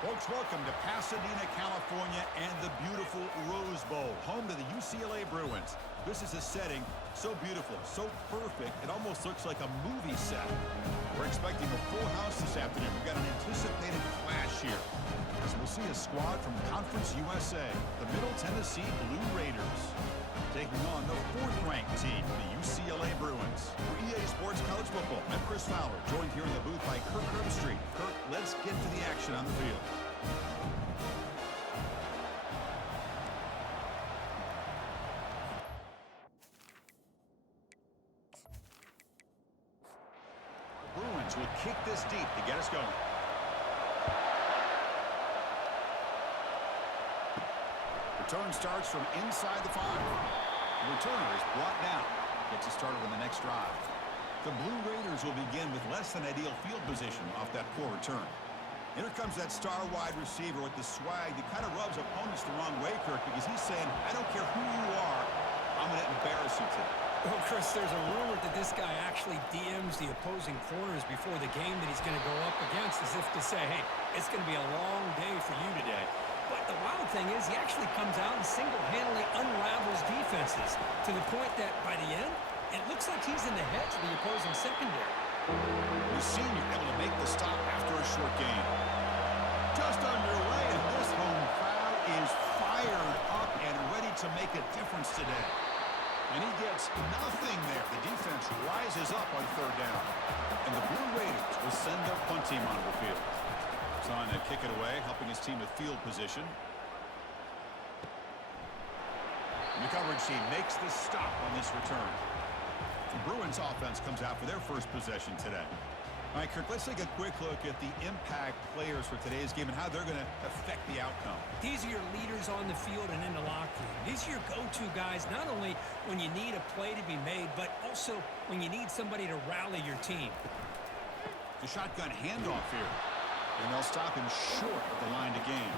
Folks, welcome to Pasadena, California, and the beautiful Rose Bowl, home to the UCLA Bruins. This is a setting so beautiful, so perfect, it almost looks like a movie set. We're expecting a full house this afternoon. We've got an anticipated clash here, as we'll see a squad from Conference USA, the Middle Tennessee Blue Raiders, taking on the fourth-ranked team, the UCLA Bruins. For EA Sports College Football, I'm Chris Fowler, joined here in the booth by Kirk Herbstreit. Kirk, let's get to the action on the field. The Bruins will kick this deep to get us going. Return starts from inside the 5. The returner is brought down. Gets us started on the next drive. The Blue Raiders will begin with less than ideal field position off that poor return. Here comes that star wide receiver with the swag that kind of rubs opponents the wrong way, Kirk, because he's saying, I don't care who you are, I'm going to embarrass you today. Well, Chris, there's a rumor that this guy actually DMs the opposing corners before the game that he's going to go up against, as if to say, hey, it's going to be a long day for you today. But the wild thing is he actually comes out and single-handedly unravels defenses to the point that by the end, it looks like he's in the heads of the opposing secondary. The senior able to make the stop after a short gain. Just underway, and this home crowd is fired up and ready to make a difference today. And he gets nothing there. The defense rises up on third down. And the Blue Raiders will send their punt team onto the field. Trying to kick it away, helping his team with field position. And the coverage team makes the stop on this return. The Bruins offense comes out for their first possession today. All right, Kirk, let's take a quick look at the impact players for today's game and how they're going to affect the outcome. These are your leaders on the field and in the locker room. These are your go-to guys, not only when you need a play to be made, but also when you need somebody to rally your team. The shotgun handoff here. And they'll stop him short of the line to gain.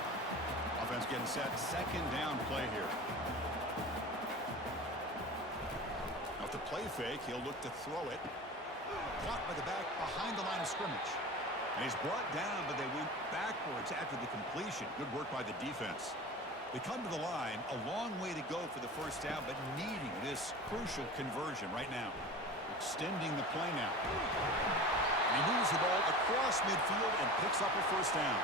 Offense getting set. Second down play here. Now with the play fake, he'll look to throw it. Caught by the back behind the line of scrimmage. And he's brought down, but they went backwards after the completion. Good work by the defense. They come to the line. A long way to go for the first down, but needing this crucial conversion right now. Extending the play now. He moves the ball across midfield and picks up a first down.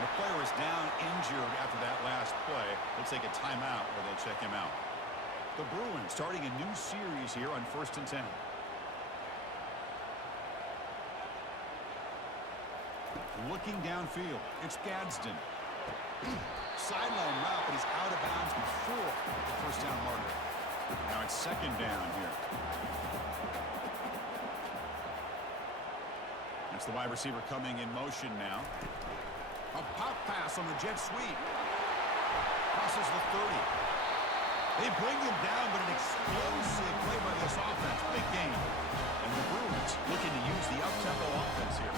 The player is down injured after that last play. They'll take a timeout or they'll check him out. The Bruins starting a new series here on 1st and 10. Looking downfield, it's Gadsden. Sideline route, but he's out of bounds before the first down marker. Now it's second down here. That's the wide receiver coming in motion now. A pop pass on the jet sweep. Crosses the 30. They bring him down, but an explosive play by this offense. Big game. And the Bruins looking to use the up-tempo offense here.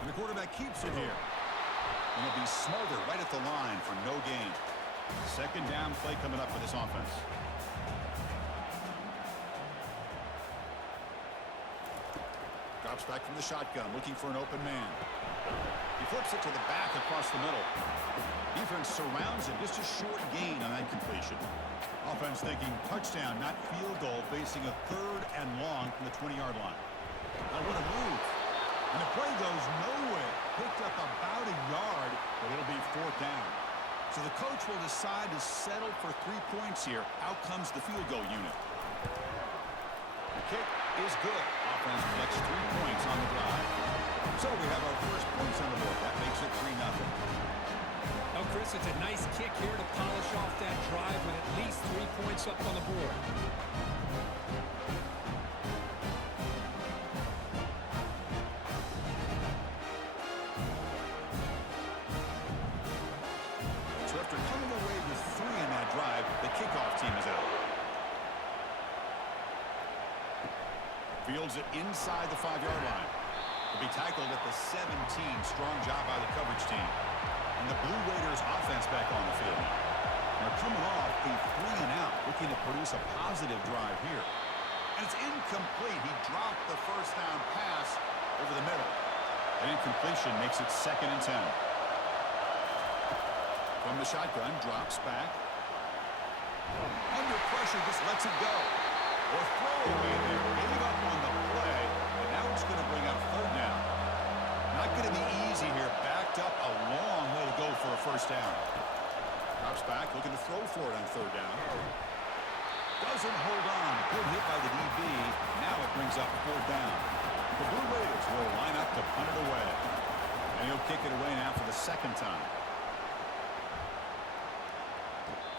And the quarterback keeps it here. And he'll be smothered right at the line for no gain. Second down play coming up for this offense. Drops back from the shotgun, looking for an open man. He flips it to the back across the middle. Defense surrounds him, just a short gain on that completion. Offense thinking touchdown, not field goal, facing a third and long from the 20-yard line. Now what a move. And the play goes nowhere. Picked up about a yard, but it'll be fourth down. So the coach will decide to settle for 3 points here. Out comes the field goal unit. The kick is good. Offense collects 3 points on the drive. So we have our first points on the board. That makes it 3-0. Oh, Chris, it's a nice kick here to polish off that drive with at least 3 points up on the board. After coming away with 3 in that drive, the kickoff team is out. Fields it inside the 5-yard line. He'll be tackled at the 17. Strong job by the coverage team. And the Blue Raiders offense back on the field. They're coming off a 3-and-out, looking to produce a positive drive here. And it's incomplete. He dropped the first down pass over the middle. An incompletion makes it 2nd and 10. From the shotgun, drops back. Under pressure, just lets it go. Or throwaway there. Gave up on the play, and now it's going to bring up 3rd down. Not going to be easy here. Backed up a long way to go for a first down. Drops back, looking to throw for it on 3rd down. Doesn't hold on. Good hit by the DB. Now it brings up 4th down. The Blue Raiders will line up to punt it away. And he'll kick it away now for the 2nd time.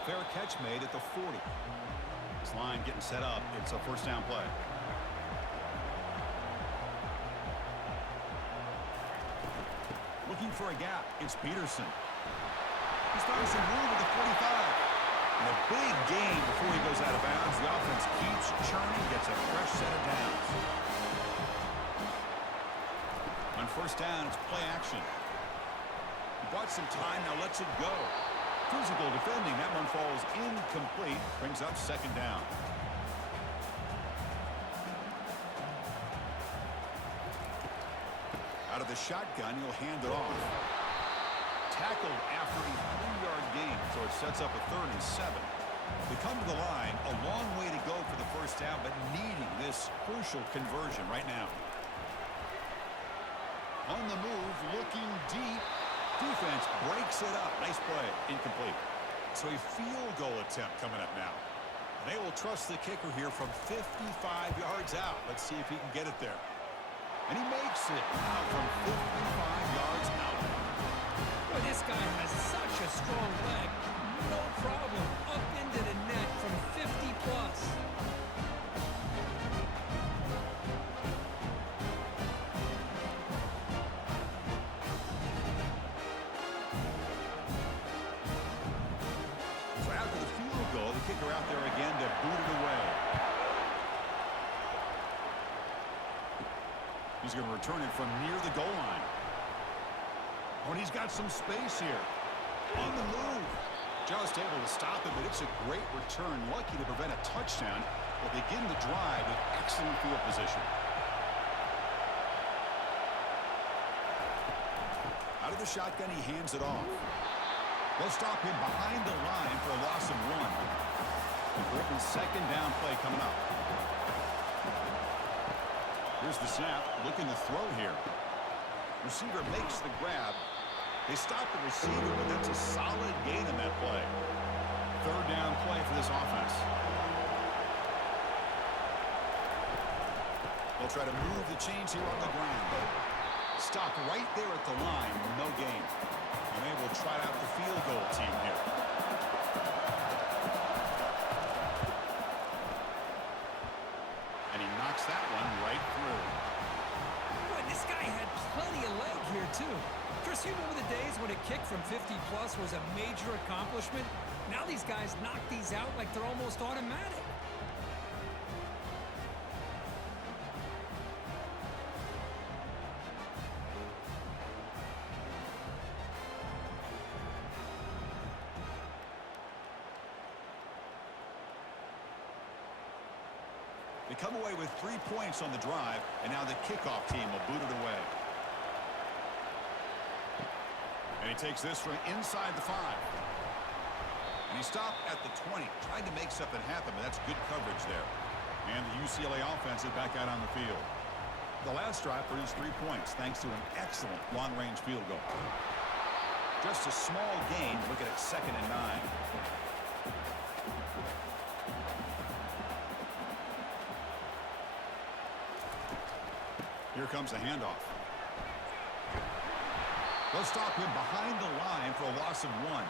Fair catch made at the 40. This line getting set up. It's a first down play. Looking for a gap. It's Peterson. He's finding some room at the 45. And a big gain before he goes out of bounds. The offense keeps churning, gets a fresh set of downs. On first down, it's play action. He bought some time, now lets it go. Physical defending, that one falls incomplete. Brings up 2nd down. Out of the shotgun, he'll hand it off. Tackled after a 3-yard gain, so it sets up a 3rd and 7. They come to the line, a long way to go for the first down, but needing this crucial conversion right now. On the move, looking deep. Defense breaks it up. Nice play. Incomplete. So a field goal attempt coming up now. And they will trust the kicker here from 55 yards out. Let's see if he can get it there. And he makes it now from 55 yards out. Boy, this guy has such a strong leg. No problem. Up into the net from 50 plus. So after the field goal, the kicker out there again to boot it away. He's going to return it from near the goal line. Oh, and he's got some space here. On the move. Just able to stop it, but it's a great return. Lucky to prevent a touchdown. Will begin the drive with excellent field position. Out of the shotgun, he hands it off. They'll stop him behind the line for a loss of 1. Important 2nd down play coming up. Here's the snap. Looking to throw here. Receiver makes the grab. They stop the receiver, but that's a solid gain in that play. 3rd down play for this offense. They'll try to move the chains here on the ground. Stop right there at the line. No gain. And they will try out the field goal team here. And he knocks that one right through. Boy, this guy had plenty of leg here, too. Chris, you remember the days when a kick from 50 plus was a major accomplishment? Now these guys knock these out like they're almost automatic. They come away with 3 points on the drive, and now the kickoff team will boot it away. And he takes this from inside the 5. And he stopped at the 20. Tried to make something happen, but that's good coverage there. And the UCLA offense is back out on the field. The last drive produced 3 points thanks to an excellent long-range field goal. Just a small gain. Look at it, 2nd and 9. Here comes the handoff. They'll stop him behind the line for a loss of 1.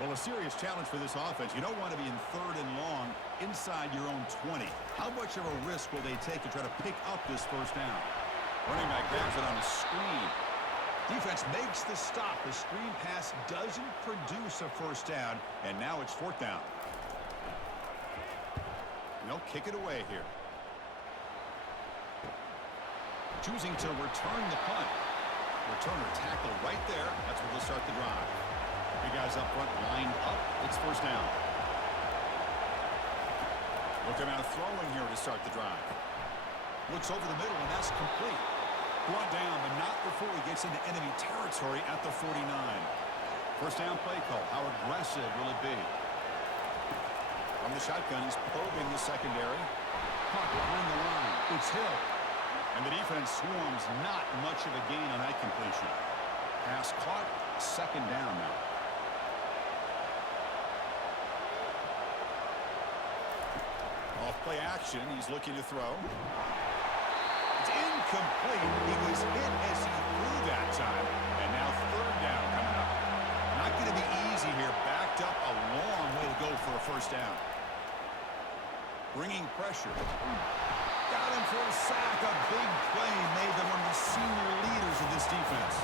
Well, a serious challenge for this offense. You don't want to be in 3rd and long inside your own 20. How much of a risk will they take to try to pick up this first down? Running back grabs it on a screen. Defense makes the stop. The screen pass doesn't produce a first down, and now it's 4th down. And they'll kick it away here. Choosing to return the punt. Returner tackled right there. That's where they'll start the drive. Three guys up front lined up. It's first down. Looking at a throw-in here to start the drive. Looks over the middle, and that's complete. Brought down, but not before he gets into enemy territory at the 49. First down play call. How aggressive will it be? From the shotgun, he's probing the secondary. Caught behind the line. It's Hill. And the defense swarms. Not much of a gain on that completion. Pass caught. Second down now. Off play action. He's looking to throw. It's incomplete. He was hit as he threw that time. And now third down coming up. Not going to be easy here. Backed up a long way to go for a first down. Bringing pressure. Got him for a sack. A big play made them one of the senior leaders of this defense.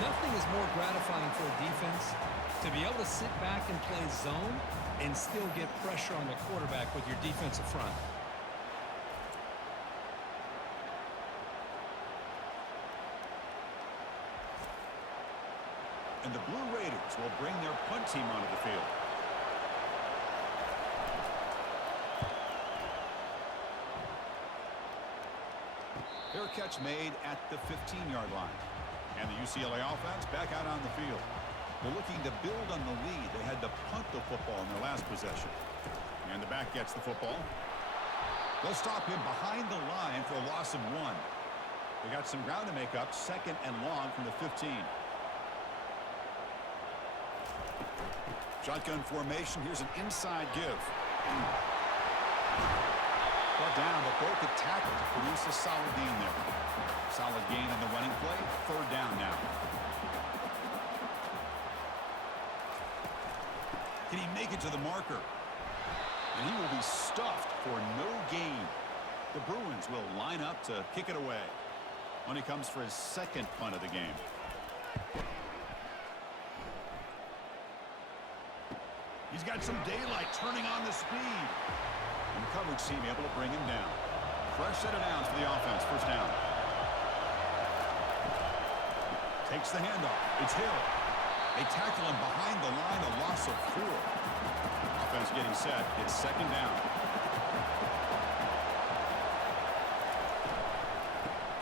Nothing is more gratifying for a defense to be able to sit back and play zone and still get pressure on the quarterback with your defensive front. And the Blue Raiders will bring their punt team onto the field. Fair catch made at the 15-yard line. And the UCLA offense back out on the field. They're looking to build on the lead. They had to punt the football in their last possession. And the back gets the football. They'll stop him behind the line for a loss of 1. They got some ground to make up. Second and long from the 15. Shotgun formation. Here's an inside give. Brought down, but broke a tackle to produce a solid gain there. Solid gain on the running play. Third down now. Can he make it to the marker? And he will be stuffed for no gain. The Bruins will line up to kick it away when he comes for his second punt of the game. He's got some daylight turning on the speed. And the coverage team able to bring him down. Fresh set of downs for the offense. First down. Takes the handoff. It's Hill. They tackle him behind the line. A loss of 4. Offense getting set. It's second down.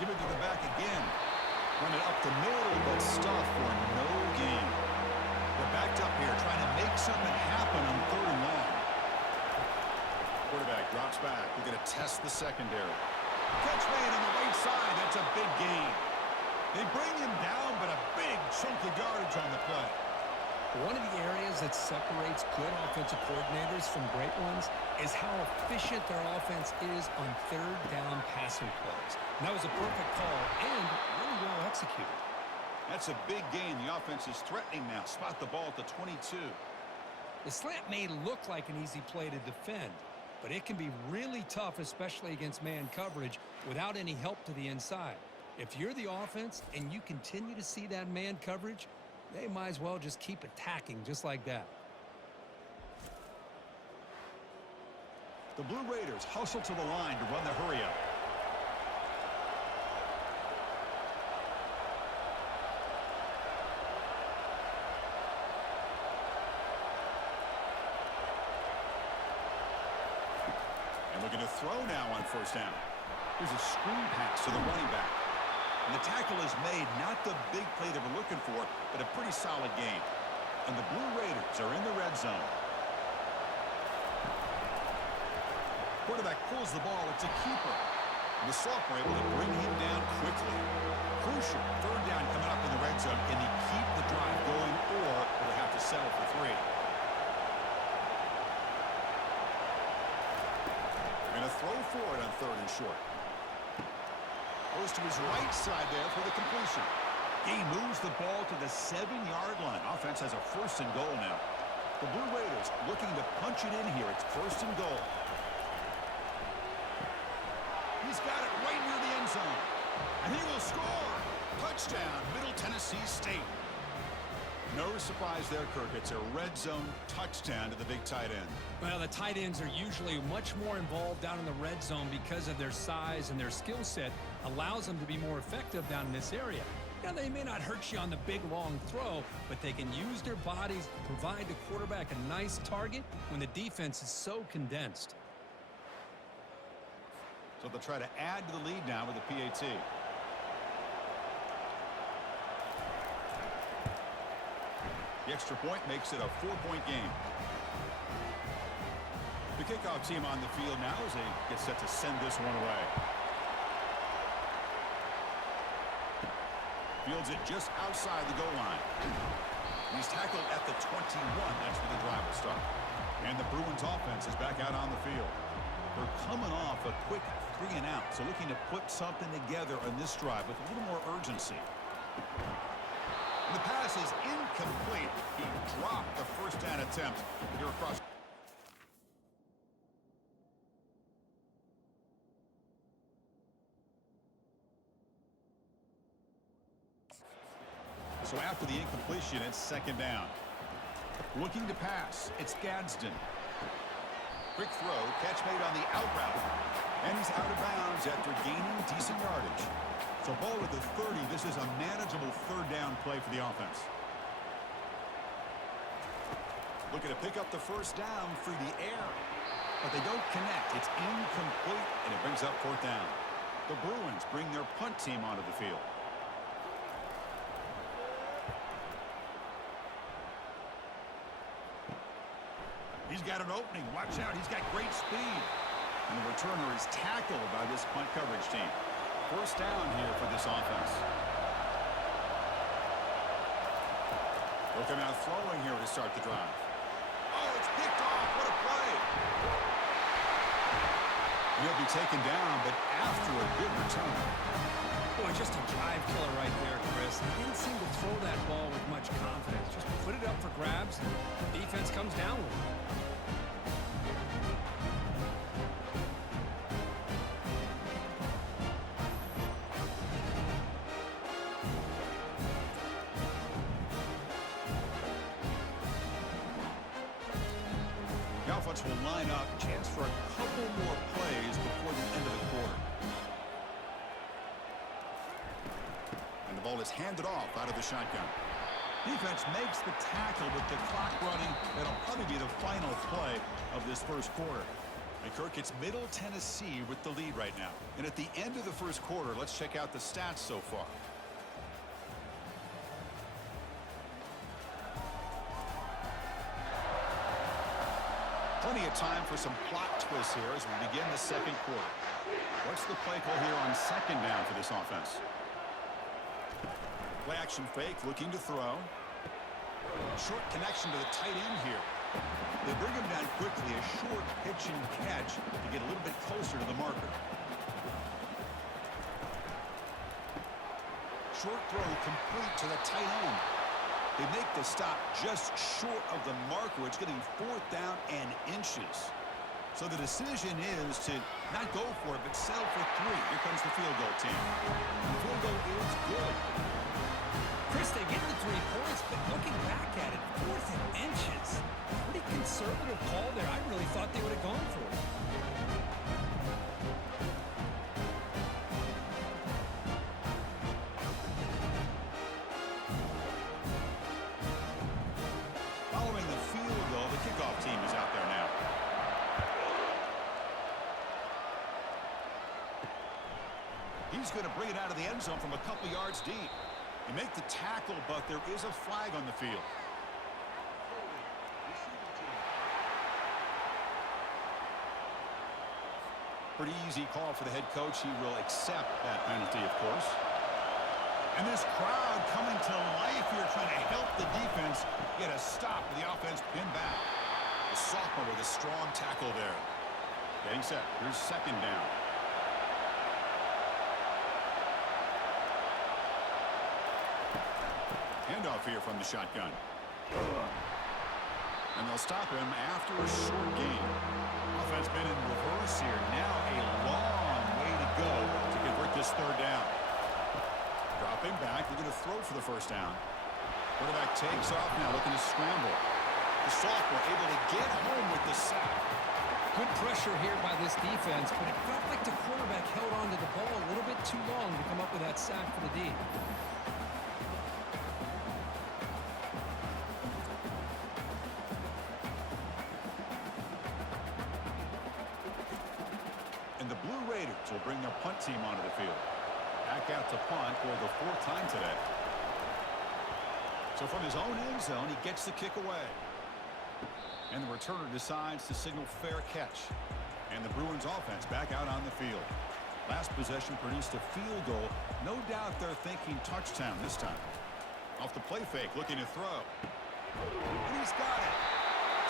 Give it to the back again. Run it up the middle, but stuff for no gain. They're backed up here trying to make something happen on third and long. Quarterback drops back. We're going to test the secondary. Catch made on the right side. That's a big gain. They bring him down, but a big chunk of yardage on the play. One of the areas that separates good offensive coordinators from great ones is how efficient their offense is on third down passing plays. And that was a perfect call and really well executed. That's a big gain. The offense is threatening now. Spot the ball at the 22. The slant may look like an easy play to defend, but it can be really tough, especially against man coverage, without any help to the inside. If you're the offense and you continue to see that man coverage, they might as well just keep attacking just like that. The Blue Raiders hustle to the line to run the hurry-up. And looking to throw now on first down. Here's a screen pass to the running back. And the tackle is made, not the big play they were looking for, but a pretty solid gain. And the Blue Raiders are in the red zone. Quarterback pulls the ball. It's a keeper. And the sophomore able to bring him down quickly. Crucial. Third down coming up in the red zone. Can he keep the drive going, or will they have to settle for 3? They're going to throw for it on third and short. Goes to his right side there for the completion. He moves the ball to the 7-yard line. Offense has a first and goal now. The Blue Raiders looking to punch it in here. It's first and goal. He's got it right near the end zone. And he will score. Touchdown, Middle Tennessee State. No surprise there, Kirk. It's a red zone touchdown to the big tight end. Well, the tight ends are usually much more involved down in the red zone because of their size, and their skill set allows them to be more effective down in this area. Now, they may not hurt you on the big, long throw, but they can use their bodies to provide the quarterback a nice target when the defense is so condensed. So they'll try to add to the lead now with a PAT. The extra point makes it a 4-point game. The kickoff team on the field now as they get set to send this one away. Fields it just outside the goal line. He's tackled at the 21. That's where the drive will start. And the Bruins offense is back out on the field. They're coming off a quick 3 and out, so looking to put something together on this drive with a little more urgency. And the pass is incomplete. He dropped the first down attempt here across. So after the incompletion, it's second down. Looking to pass, it's Gadsden. Quick throw, catch made on the out route. And he's out of bounds after gaining decent yardage. So ball at the 30, this is a manageable third down play for the offense. Looking to pick up the first down through the air. But they don't connect. It's incomplete, and it brings up fourth down. The Bruins bring their punt team onto the field. He's got an opening. Watch out. He's got great speed. And the returner is tackled by this punt coverage team. First down here for this offense. They'll come out throwing here to start the drive. Oh, it's picked off. What a play. He'll be taken down, but after a good return. Boy, just a drive killer right there, Chris. He didn't seem to throw that ball with much confidence. Just put it up for grabs, and the defense comes down with it. The offense will line up, chance for a couple more plays before the end of the quarter. And the ball is handed off out of the shotgun. Defense makes the tackle with the clock running. That'll probably be the final play of this first quarter. And Kirk, it's Middle Tennessee with the lead right now. And at the end of the first quarter, let's check out the stats so far. Plenty of time for some plot twists here as we begin the second quarter. What's the play call here on second down for this offense? Play action fake, looking to throw. Short connection to the tight end here. They bring him down quickly, a short pitch and catch to get a little bit closer to the marker. Short throw complete to the tight end. They make the stop just short of the marker. It's getting fourth down and inches. So the decision is to not go for it, but settle for 3. Here comes the field goal team. The field goal is good. Chris, they get the 3 points, but looking back at it, 4th and inches. Pretty conservative call there. I really thought they would have gone for it. Following the field goal, the kickoff team is out there now. He's going to bring it out of the end zone from a couple yards deep. They make the tackle, but there is a flag on the field. Pretty easy call for the head coach. He will accept that penalty, of course. And this crowd coming to life here, trying to help the defense get a stop with the offense pinned back. The sophomore with a strong tackle there. Getting set. Here's second down. Handoff here from the shotgun. And they'll stop him after a short gain. Offense been in reverse here. Now a long way to go to convert this third down. Dropping back. They're going to throw for the first down. Quarterback takes off now, looking to scramble. The sophomore able to get home with the sack. Good pressure here by this defense, but it felt like the quarterback held on to the ball a little bit too long to come up with that sack for the D. will bring their punt team onto the field. Back out to punt for the 4th time today. So from his own end zone, he gets the kick away. And the returner decides to signal fair catch. And the Bruins offense back out on the field. Last possession produced a field goal. No doubt they're thinking touchdown this time. Off the play fake, looking to throw. And he's got it.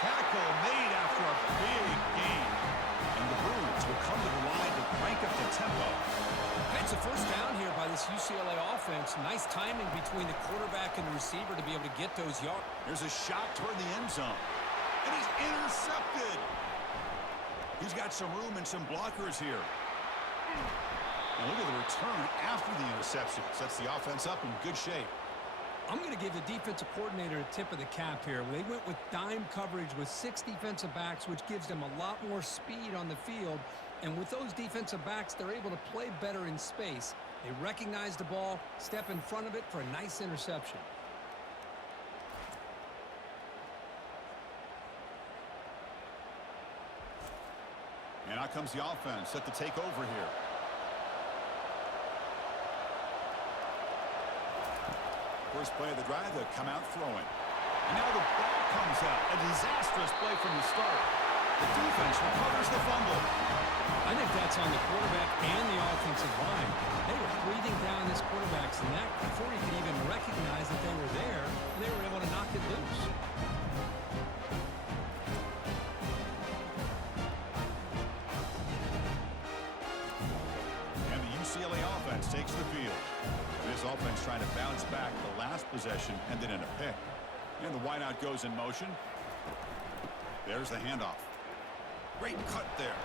Tackle made after a big gain. And the Bruins will come to the line to crank up the tempo. It's a first down here by this UCLA offense. Nice timing between the quarterback and the receiver to be able to get those yards. There's a shot toward the end zone. And he's intercepted. He's got some room and some blockers here. And look at the return after the interception. Sets the offense up in good shape. I'm going to give the defensive coordinator a tip of the cap here. They went with dime coverage with 6 defensive backs, which gives them a lot more speed on the field. And with those defensive backs, they're able to play better in space. They recognize the ball, step in front of it for a nice interception. And out comes the offense, set to take over here. First play of the drive, they'll come out throwing. And now the ball comes out. A disastrous play from the start. The defense recovers the fumble. I think that's on the quarterback and the offensive line. They were breathing down this quarterback's neck before he could even recognize that they were there, and they were able to knock it loose. And the UCLA offense takes the field. This offense trying to bounce back. The last possession ended in a pick. And the wideout goes in motion. There's the handoff. Great cut there.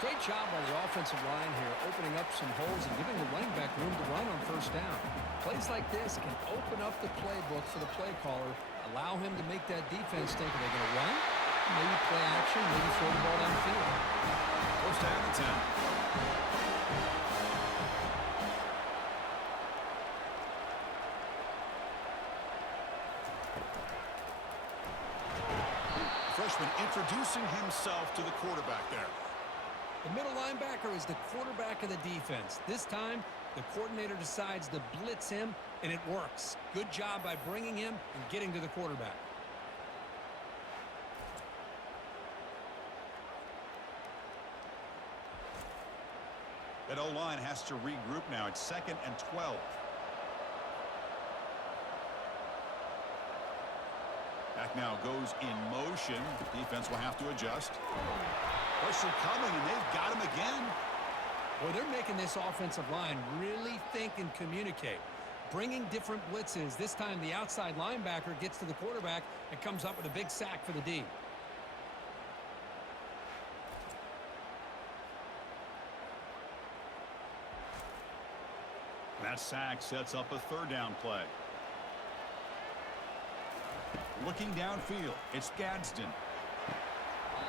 Great job by the offensive line here, opening up some holes and giving the running back room to run on first down. Plays like this can open up the playbook for the play caller, allow him to make that defense think, are they going to run? Maybe play action, maybe throw the ball downfield. First down and 10. Freshman introducing himself to the quarterback there. The middle linebacker is the quarterback of the defense. This time, the coordinator decides to blitz him, and it works. Good job by bringing him and getting to the quarterback. That O-line has to regroup now. It's 2nd and 12. Back now goes in motion. Defense will have to adjust. Pressure coming, and they've got him again. Well, they're making this offensive line really think and communicate. Bringing different blitzes. This time the outside linebacker gets to the quarterback and comes up with a big sack for the D. That sack sets up a 3rd down play. Looking downfield, it's Gadsden.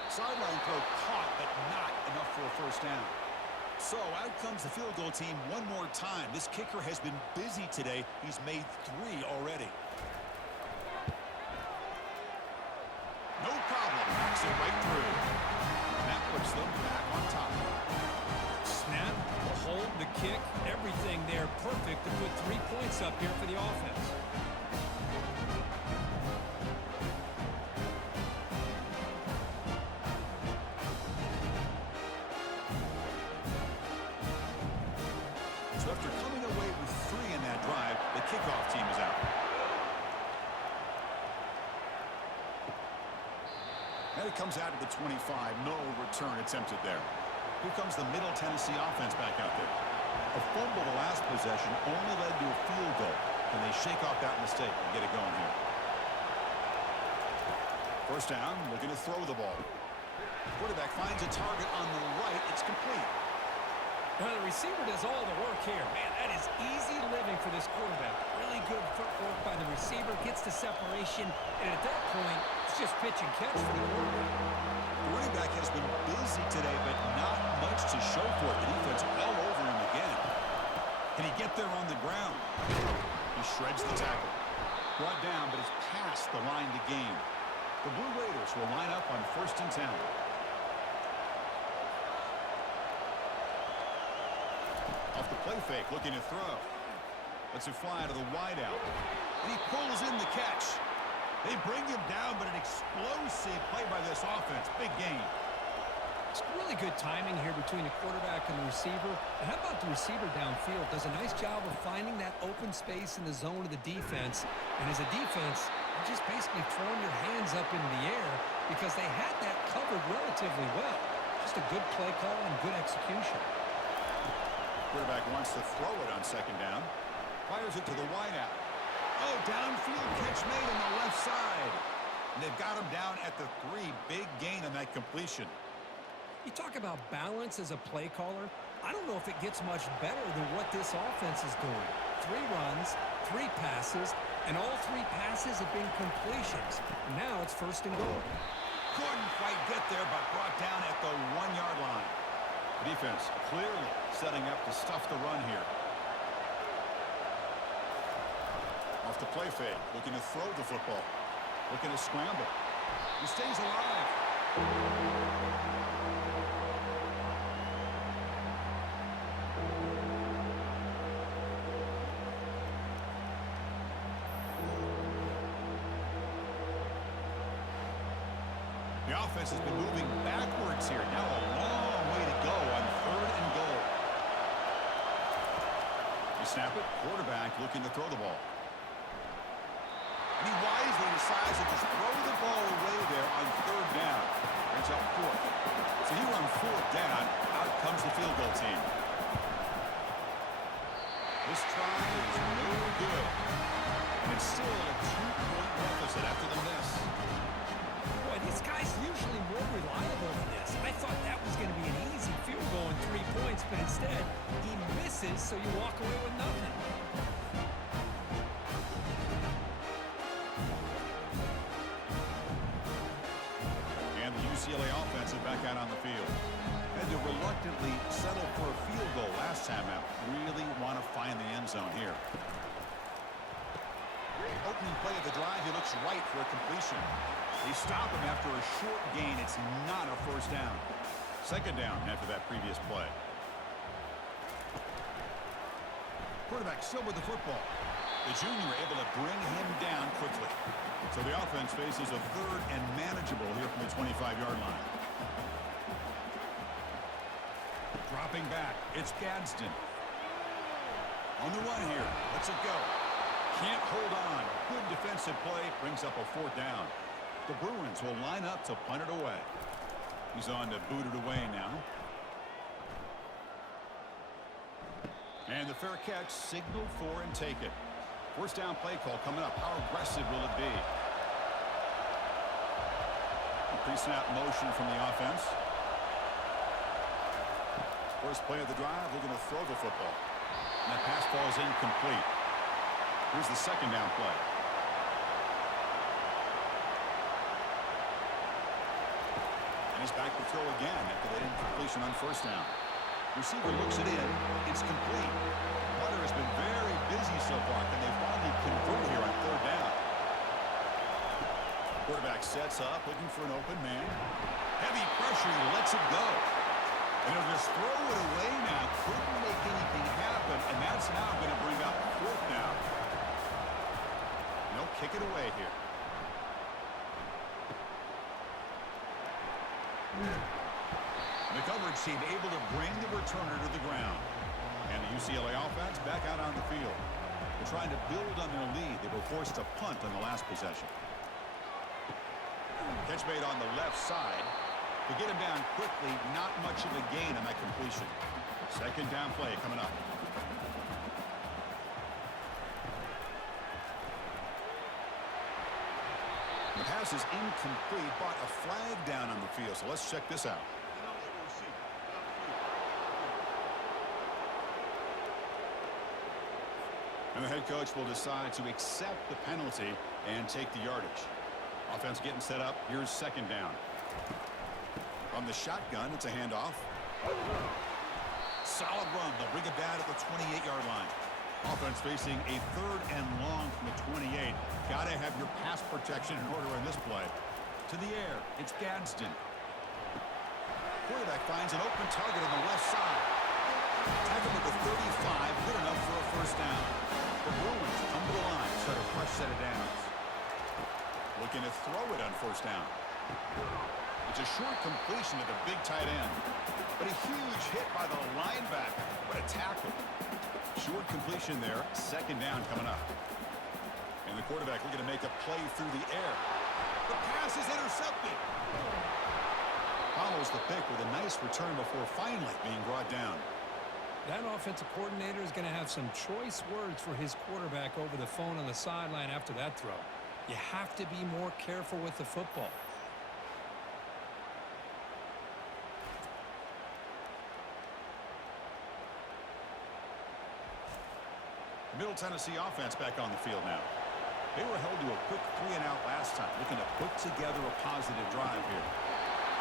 Sideline throw caught, but not enough for a first down. So out comes the field goal team one more time. This kicker has been busy today. He's made 3 already. No problem. Knocks it right through. That puts them back on top. Snap, the hold, the kick, everything there perfect to put 3 points up here for the offense. So after coming away with 3 in that drive, the kickoff team is out. And it comes out to the 25. No return attempted there. Here comes the Middle Tennessee offense back out there. A fumble the last possession only led to a field goal. Can they shake off that mistake and get it going here? First down, looking to throw the ball. Quarterback finds a target on the right. It's complete. Well, the receiver does all the work here. Man, that is easy living for this quarterback. Really good footwork by the receiver, gets the separation, and at that point, it's just pitch and catch for the quarterback. The running back has been busy today, but not much to show for it. The defense all over him again. Can he get there on the ground? He shreds the tackle. Brought down, but it's past the line to gain. The Blue Raiders will line up on 1st and 10. Off the play fake, looking to throw. Lets it fly to the wideout. And he pulls in the catch. They bring him down, but an explosive play by this offense. Big gain. It's really good timing here between the quarterback and the receiver. And how about the receiver downfield? Does a nice job of finding that open space in the zone of the defense. And as a defense, you're just basically throwing your hands up into the air because they had that covered relatively well. Just a good play call and good execution. Quarterback wants to throw it on second down. Fires it to the wideout. Oh, downfield catch made on the left side. And they've got him down at the 3. Big gain on that completion. You talk about balance as a play caller. I don't know if it gets much better than what this offense is doing. 3 runs, 3 passes, and all 3 passes have been completions. Now it's first and goal. Couldn't quite get there, but brought down at the 1-yard line. The defense clearly setting up to stuff the run here. Off the play fake, looking to throw the football. Looking to scramble. He stays alive. The offense has been moving backwards here. Now a long way to go on 3rd and goal. You snap it. Quarterback looking to throw the ball. And he wisely decides to just throw the ball away there on 3rd down. Brings up 4th. So he runs 4th down. Out comes the field goal team. This try is no good. And it's still a 2-point deficit after the miss. Boy, this guy's usually more reliable than this. I thought that was going to be an easy field goal and 3 points, but instead, he misses, so you walk away with nothing. And the UCLA offense is back out on the field. Had to reluctantly settle for a field goal last time out. Really want to find the end zone here. Opening play of the drive, he looks right for a completion. They stop him after a short gain. It's not a first down. Second down after that previous play. Quarterback still with the football. The junior able to bring him down quickly. So the offense faces a 3rd and manageable here from the 25-yard line. Dropping back. It's Gadsden. On the run here. Let's it go. Can't hold on. Good defensive play. Brings up a 4th down. The Bruins will line up to punt it away. He's on to boot it away now. And the fair catch, signal for and take it. First down play call coming up. How aggressive will it be? Pre-snap motion from the offense. First play of the drive, looking to throw the football. And that pass falls incomplete. Here's the second down play. And he's back to throw again after that incompletion on first down. Receiver looks it in. It's complete. Butter has been very busy so far. Can they finally convert here on 3rd down? Quarterback sets up, looking for an open man. Heavy pressure, he lets it go. And he'll just throw it away now. Couldn't make anything happen, and that's now going to bring up 4th down. They'll kick it away here. The coverage team able to bring the returner to the ground. And the UCLA offense back out on the field. They're trying to build on their lead. They were forced to punt on the last possession. Catch made on the left side. To get him down quickly, not much of a gain on that completion. Second down play coming up. The pass is incomplete, but a flag down on the field. So let's check this out. And the head coach will decide to accept the penalty and take the yardage. Offense getting set up. Here's second down. On the shotgun, it's a handoff. Solid run. They'll bring it down at the 28-yard line. Offense facing a 3rd and long from the 28. Got to have your pass protection in order in this play. To the air, it's Gadsden. Quarterback finds an open target on the left side. Tackle at the 35, good enough for a first down. The Bruins come to the line, start a fresh set of downs. Looking to throw it on first down. It's a short completion to the big tight end. But a huge hit by the linebacker. What a tackle. Short completion there. Second down coming up. And the quarterback looking to make a play through the air. The pass is intercepted. Follows the pick with a nice return before finally being brought down. That offensive coordinator is going to have some choice words for his quarterback over the phone on the sideline after that throw. You have to be more careful with the football. Middle Tennessee offense back on the field now. They were held to a quick 3-and-out last time, looking to put together a positive drive here.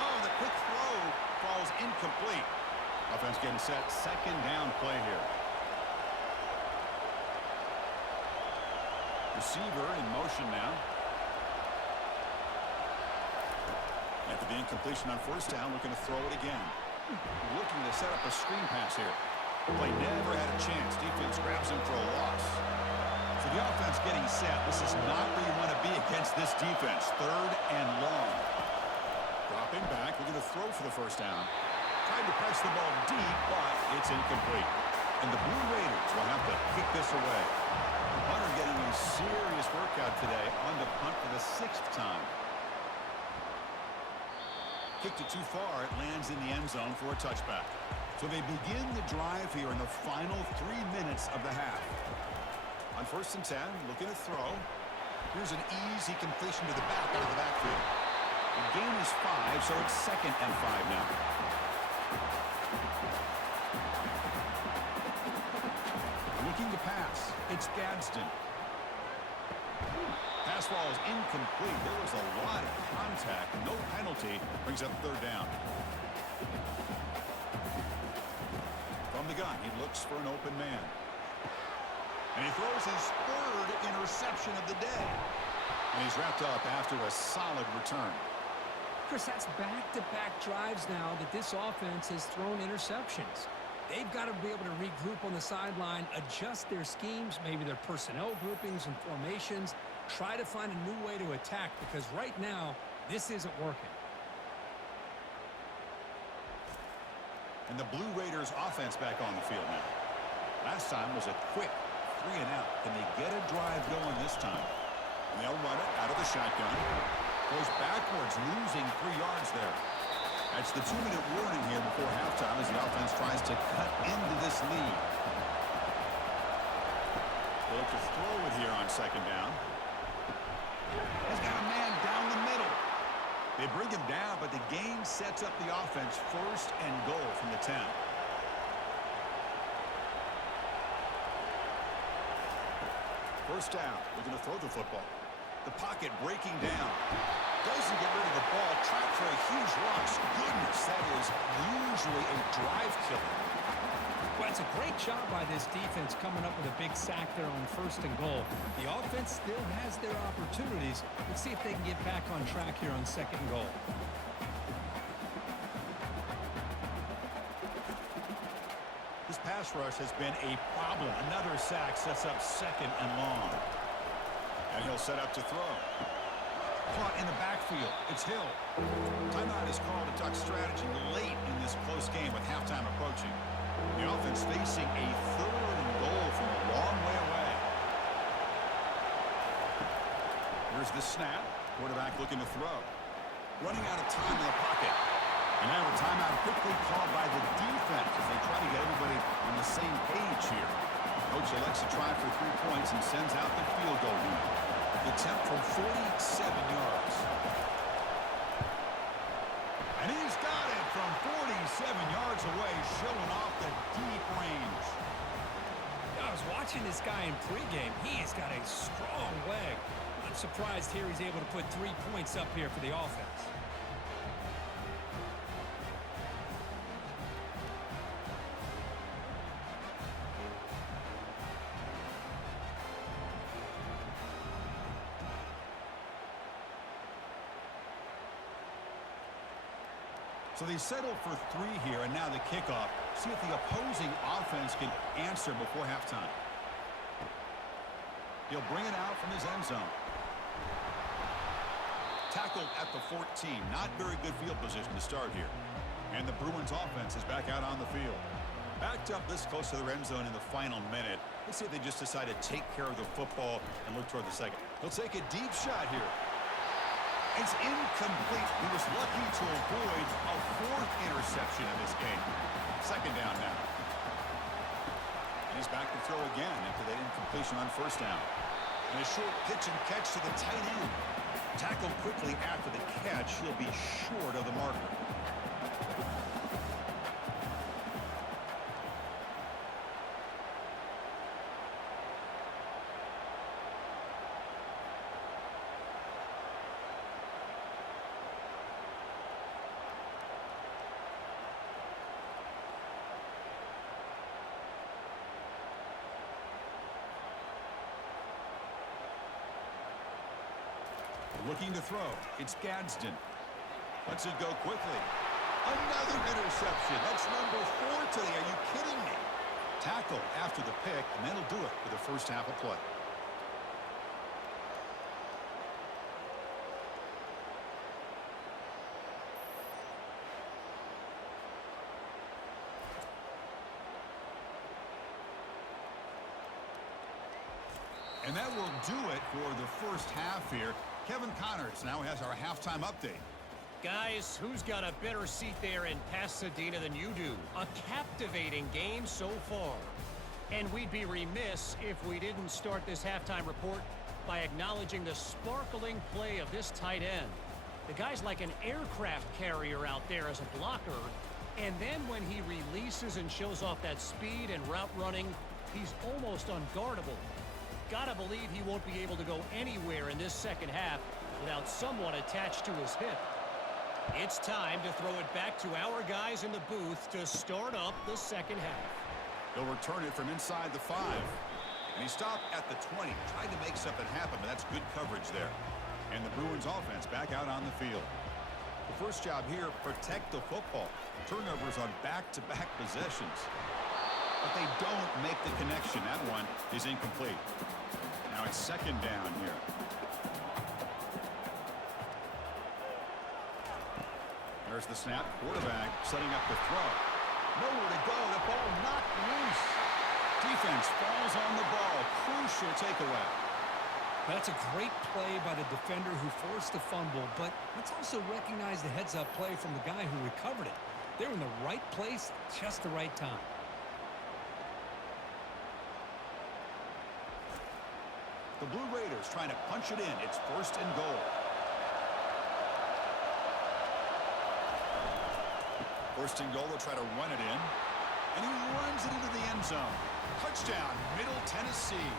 Oh, the quick throw falls incomplete. Offense getting set, second down play here. Receiver in motion now. After the incompletion on first down, looking to throw it again. Looking to set up a screen pass here. Play never had a chance. Defense grabs him for a loss. So the offense getting set. This is not where you want to be against this defense. Third and long. Dropping back. We're going to throw for the first down. Trying to press the ball deep, but it's incomplete. And the Blue Raiders will have to kick this away. Hunter getting a serious workout today on the punt for the 6th time. Kicked it too far. It lands in the end zone for a touchback. So they begin the drive here in the final 3 minutes of the half. On 1st and 10, looking to throw. Here's an easy completion to the back out of the backfield. The gain is 5, so it's 2nd and 5 now. Looking to pass. It's Gadsden. Pass ball is incomplete. There was a lot of contact. No penalty. Brings up 3rd down. From the gun, he looks for an open man. And he throws his 3rd interception of the day. And he's wrapped up after a solid return. Chris, that's back-to-back drives now that this offense has thrown interceptions. They've got to be able to regroup on the sideline, adjust their schemes, maybe their personnel groupings and formations, try to find a new way to attack because right now, this isn't working. And the Blue Raiders offense back on the field now. Last time was a quick 3-and-out. Can they get a drive going this time? And they'll run it out of the shotgun. Goes backwards, losing 3 yards there. That's the 2-minute warning here before halftime as the offense tries to cut into this lead. They'll have to throw it here on 2nd down. He's got a man down the middle. They bring him down, but the gain sets up the offense 1st and goal from the 10. First down. We're going to throw the football. The pocket breaking down. Doesn't get rid of the ball. Trapped for a huge loss. Goodness, that is usually a drive killer. Well, it's a great job by this defense coming up with a big sack there on 1st and goal. The offense still has their opportunities. Let's see if they can get back on track here on 2nd and goal. This pass rush has been a problem. Another sack sets up 2nd and long. And he'll set up to throw. Caught in the backfield. It's Hill. Timeout is called to duck strategy late in this close game with halftime approaching. The offense facing a 3rd and goal from a long way away. Here's the snap. Quarterback looking to throw. Running out of time in the pocket. And now a timeout quickly called by the defense as they try to get everybody on the same page here. Coach elects to try for 3 points and sends out the field goal unit. The attempt from 47 yards. And he's got it from 47 yards away, showing off the deep range. I was watching this guy in pregame. He has got a strong leg. I'm surprised here he's able to put 3 points up here for the offense. So they settle for 3 here, and now the kickoff. See if the opposing offense can answer before halftime. He'll bring it out from his end zone. Tackled at the 14. Not very good field position to start here. And the Bruins offense is back out on the field. Backed up this close to the end zone in the final minute. Let's see if they just decide to take care of the football and look toward the second. He'll take a deep shot here. It's incomplete. He was lucky to avoid a 4th interception in this game. Second down now. And he's back to throw again after that incompletion on first down. And a short pitch and catch to the tight end. Tackled quickly after the catch. He'll be short of the marker. Looking to throw. It's Gadsden. Lets it go quickly. Another interception. That's number 4 today. Are you kidding me? Tackle after the pick, and that'll do it for the first half of play. And that will do it for the first half here. Kevin Connors now has our halftime update. Guys, who's got a better seat there in Pasadena than you do? A captivating game so far. And we'd be remiss if we didn't start this halftime report by acknowledging the sparkling play of this tight end. The guy's like an aircraft carrier out there as a blocker. And then when he releases and shows off that speed and route running, he's almost unguardable. Gotta believe he won't be able to go anywhere in this second half without someone attached to his hip. It's time to throw it back to our guys in the booth to start up the second half. He'll return it from inside the 5. And he stopped at the 20, trying to make something happen, but that's good coverage there. And the Bruins offense back out on the field. The first job here, protect the football. Turnovers on back-to-back possessions. But they don't make the connection. That one is incomplete. Now it's second down here. There's the snap. Quarterback setting up the throw. Nowhere to go. The ball knocked loose. Defense falls on the ball. Crucial takeaway. That's a great play by the defender who forced the fumble, but let's also recognize the heads-up play from the guy who recovered it. They're in the right place, just the right time. The Blue Raiders trying to punch it in. It's first and goal. First and goal, they'll try to run it in. And he runs it into the end zone. Touchdown, Middle Tennessee.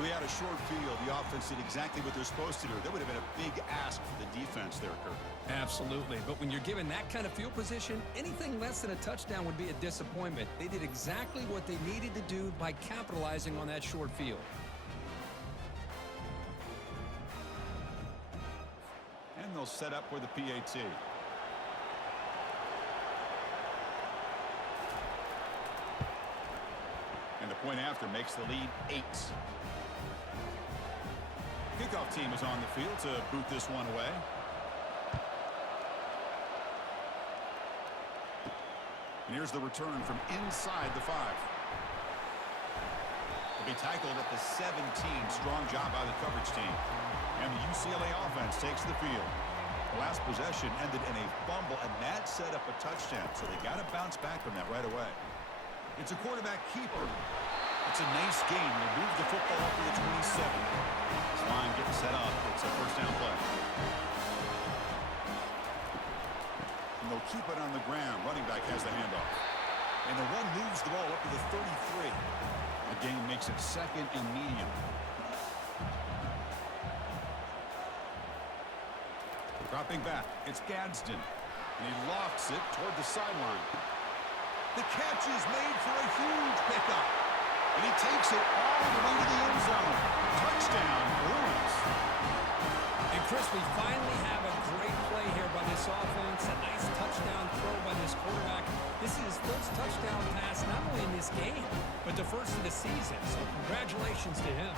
We had a short field. The offense did exactly what they're supposed to do. That would have been a big ask for the defense there, Kurt. Absolutely. But when you're given that kind of field position, anything less than a touchdown would be a disappointment. They did exactly what they needed to do by capitalizing on that short field. And they'll set up for the PAT. And the point after makes the lead 8. Kickoff team is on the field to boot this one away. And here's the return from inside the 5. Will be tackled at the 17. Strong job by the coverage team. And the UCLA offense takes the field. The last possession ended in a fumble, and that set up a touchdown. So they got to bounce back from that right away. It's a quarterback keeper. It's a nice game. They move the football up to the 27. This line getting set up. It's a first down play. And they'll keep it on the ground. Running back has the handoff. And the run moves the ball up to the 33. The game makes it second and medium. Dropping back. It's Gadsden. And he lofts it toward the sideline. The catch is made for a huge pickup. And he takes it all the way to the end zone. Touchdown, Bruins. And Chris, we finally have a great play here by this offense. A nice touch. first touchdown pass not only in this game, but the first of the season. So congratulations to him.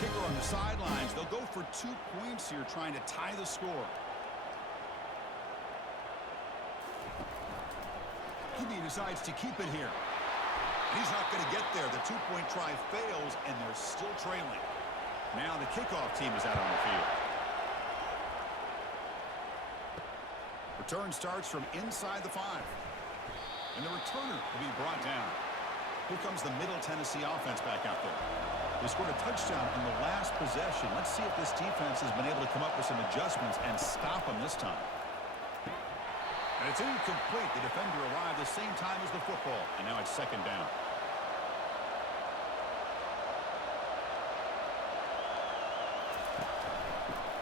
Kicker on the sidelines. They'll go for 2 points here, trying to tie the score. He decides to keep it here. He's not going to get there. The 2-point try fails, and they're still trailing. Now the kickoff team is out on the field. Return starts from inside the 5. And the returner will be brought down. Here comes the Middle Tennessee offense back out there. They scored a touchdown on the last possession. Let's see if this defense has been able to come up with some adjustments and stop them this time. And it's incomplete. The defender arrived the same time as the football. And now it's 2nd down.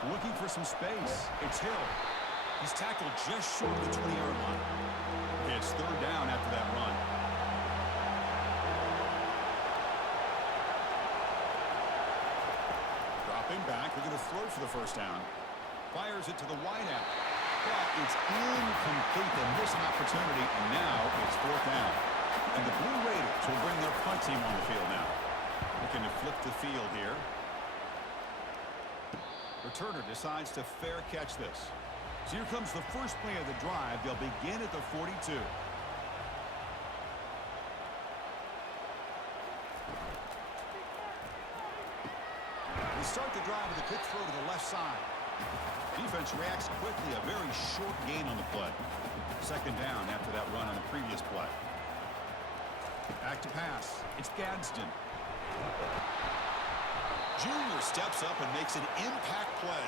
Looking for some space. It's Hill. He's tackled just short of the 20-yard line. Okay, it's 3rd down after that run. Dropping back. They're going to throw for the 1st down. Fires it to the wideout. But it's incomplete. They miss an opportunity, and now it's 4th down. And the Blue Raiders will bring their punt team on the field now. Looking to flip the field here. Returner decides to fair catch this. So here comes the first play of the drive. They'll begin at the 42. They start the drive with a quick throw to the left side. Defense reacts quickly. A very short gain on the play. 2nd down after that run on the previous play. Back to pass. It's Gadsden. Junior steps up and makes an impact play.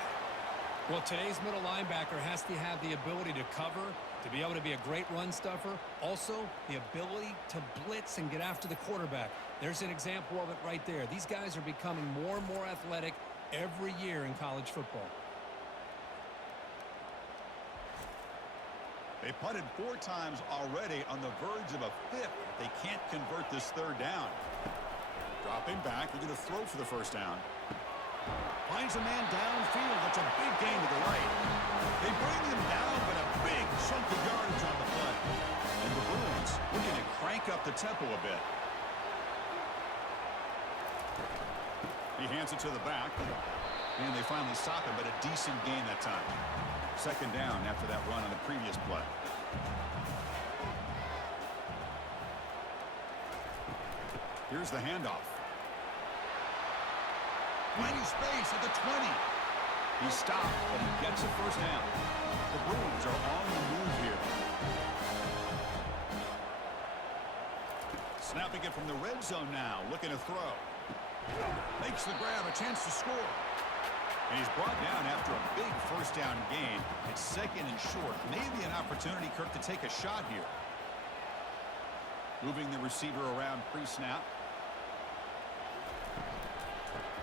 Well, today's middle linebacker has to have the ability to cover, to be able to be a great run stuffer. Also, the ability to blitz and get after the quarterback. There's an example of it right there. These guys are becoming more and more athletic every year in college football. They punted 4 times already, on the verge of a 5th. They can't convert this 3rd down. Dropping back, they're going to throw for the 1st down. Finds a man downfield. That's a big gain to the right. They bring him down, but a big chunk of yardage on the play. And the Bruins looking to crank up the tempo a bit. He hands it to the back. And they finally stop him, but a decent gain that time. 2nd down after that run on the previous play. Here's the handoff. Plenty space at the 20. He stopped, but he gets a 1st down. The Bruins are on the move here. Snapping it from the red zone now, looking to throw. Makes the grab, a chance to score. And he's brought down after a big 1st down gain. It's 2nd and short. Maybe an opportunity, Kirk, to take a shot here. Moving the receiver around pre-snap.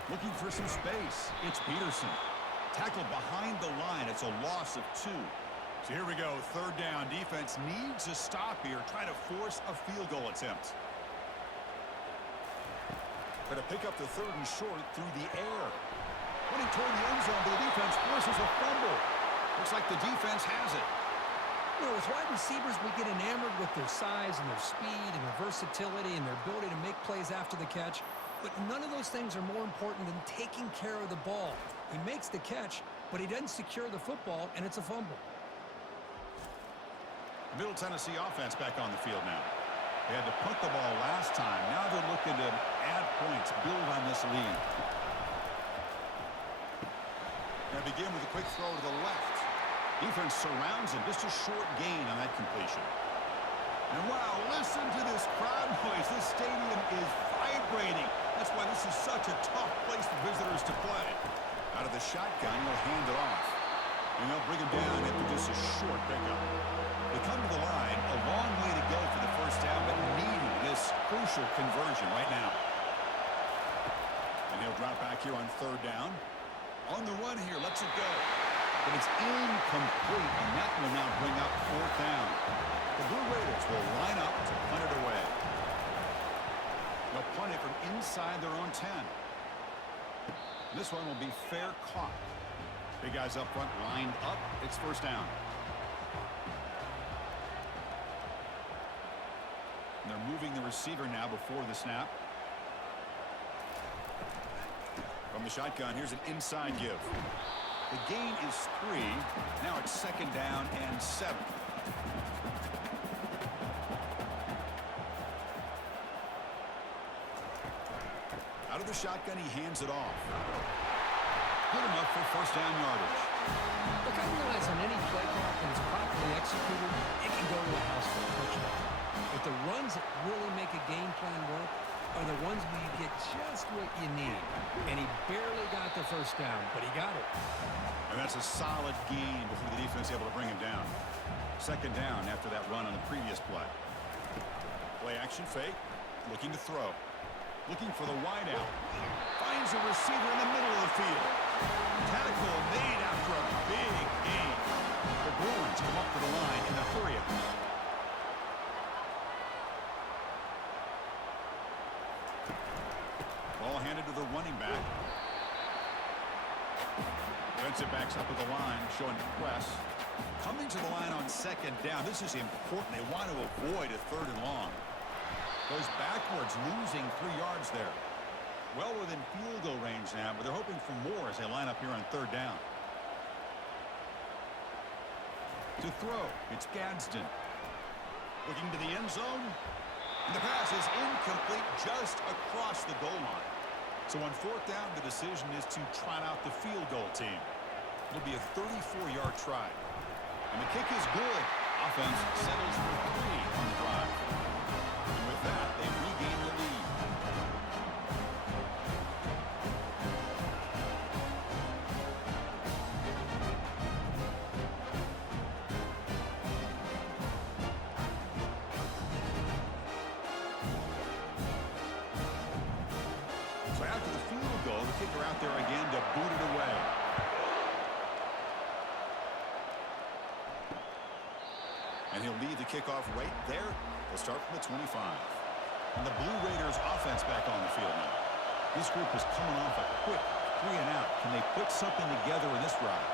Looking for some space. It's Peterson. Tackled behind the line. It's a loss of 2. So here we go. 3rd down. Defense needs a stop here. Try to force a field goal attempt. Going to pick up the 3rd and short through the air. Running toward the end zone, but the defense forces a fumble. Looks like the defense has it. You know, as wide receivers, we get enamored with their size and their speed and their versatility and their ability to make plays after the catch. But none of those things are more important than taking care of the ball. He makes the catch, but he doesn't secure the football, and it's a fumble. Middle Tennessee offense back on the field now. They had to punt the ball last time. Now they're looking to add points, build on this lead. They begin with a quick throw to the left. Defense surrounds him. Just a short gain on that completion. And wow, listen to this crowd noise. This stadium is vibrating. That's why this is such a tough place for visitors to play. Out of the shotgun, he'll hand it off. And they'll bring him down after just a short pickup. They come to the line. A long way to go for the 1st down, but needing this crucial conversion right now. And he'll drop back here on 3rd down. On the run here, lets it go. But it's incomplete, and that will now bring up 4th down. The Blue Raiders will line up to punt it away. This one will be fair caught. Big guys up front lined up. It's first down. And they're moving the receiver now before the snap. From the shotgun, here's an inside give. The gain is 3. Now it's second down and 7. Out of the shotgun, he hands it off. Good enough for first down yardage. Look, I realize on any play call, when it's properly executed, it can go to a house for a touchdown. But the runs that really make a game plan work are the ones where you get just what you need. And he barely got the first down, but he got it. And that's a solid gain before the defense able to bring him down. Second down after that run on the previous play. Play action fake. Looking to throw. Looking for the wideout. Finds a receiver in the middle of the field. Tackle made after a big gain. The Bruins come up to the line in a hurry-up. Ball handed to the running back. Defensive backs up at the line, showing press. Coming to the line on second down. This is important. They want to avoid a third and long. Goes backwards, losing 3 yards there. Well within field goal range now, but they're hoping for more as they line up here on third down. To throw, it's Gadsden. Looking to the end zone. And the pass is incomplete just across the goal line. So on fourth down, the decision is to trot out the field goal team. It'll be a 34-yard try. And the kick is good. Offense settles for 3 on the drive. And with that, they regain the lead. So after the field goal, the kicker out there again to boot it away. And he'll lead the kickoff right there. They'll start from the 25. And the Blue Raiders offense back on the field now. This group is coming off a quick 3 and out. Can they put something together in this drive?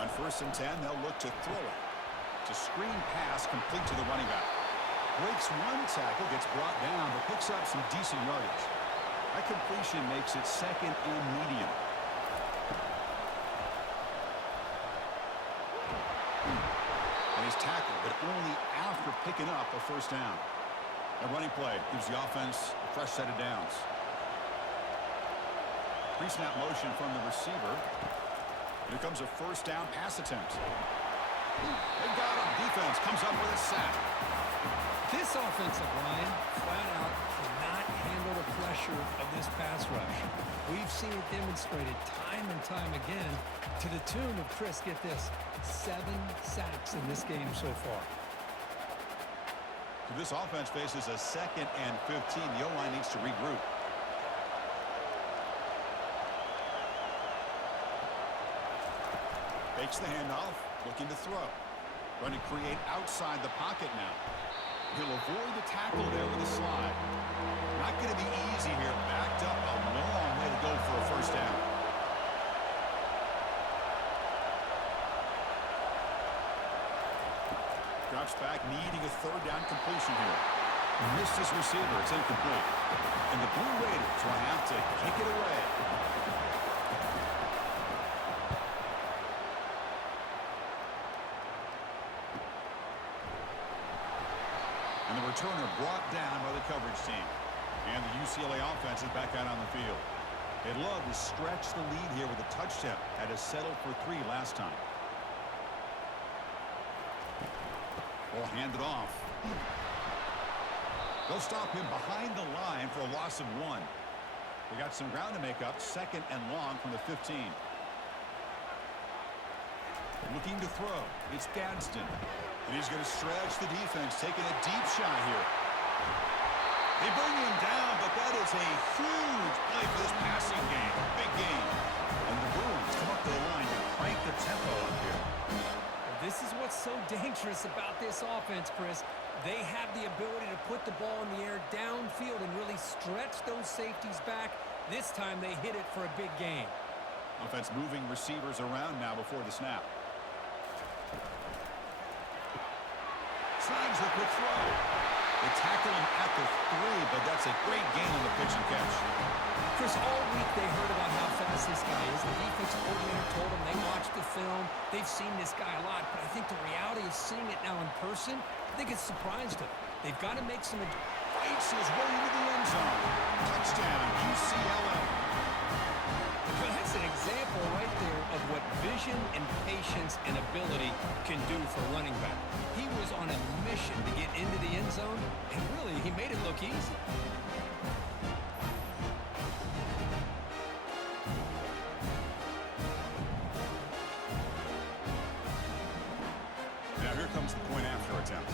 On first and 10, they'll look to throw it. It's a screen pass complete to the running back. Breaks one tackle, gets brought down, but picks up some decent yardage. That completion makes it second and medium. And he's tackled, but only after picking up a first down. A running play gives the offense a fresh set of downs. Pre-snap motion from the receiver. Here comes a first down pass attempt. They got him. Defense comes up with a sack. This offensive line, flat out, cannot handle the pressure of this pass rush. We've seen it demonstrated time and time again to the tune of, Chris, get this, 7 sacks in this game so far. So this offense faces a second and 15. The O-line needs to regroup. Fakes the handoff, looking to throw. Trying to create outside the pocket now. He'll avoid the tackle there with a slide. Not going to be easy here. Backed up a long way to go for a first down. Drops back, needing a third down completion here. Missed his receiver. It's incomplete. And the Blue Raiders will have to kick it away. And the returner brought down by the coverage team. And the UCLA offense is back out on the field. They'd love to stretch the lead here with a touchdown. Had to settle for 3 last time. Ball handed off. They'll stop him behind the line for a loss of 1. They got some ground to make up. Second and long from the 15. Looking to throw. It's Gadsden. And he's going to stretch the defense, taking a deep shot here. They bring him down, but that is a huge play for this passing game. Big game. And the Bruins come up to the line to crank the tempo up here. This is what's so dangerous about this offense, Chris. They have the ability to put the ball in the air downfield and really stretch those safeties back. This time they hit it for a big gain. Offense moving receivers around now before the snap. Slides the quick throw. They tackle him at the 3, but that's a great gain on the pitch and catch. Chris, all week they heard about how fast this guy is. The defensive coordinator told them they watched the film. They've seen this guy a lot, but I think the reality of seeing it now in person, I think it's surprised them. They've got to make some... Fights his way into the end zone. Touchdown, UCLA. Well, that's an example right there of what vision and patience and ability can do for running back. He was on a mission to get into the end zone, and really, he made it look easy. Now here comes the point after attempt.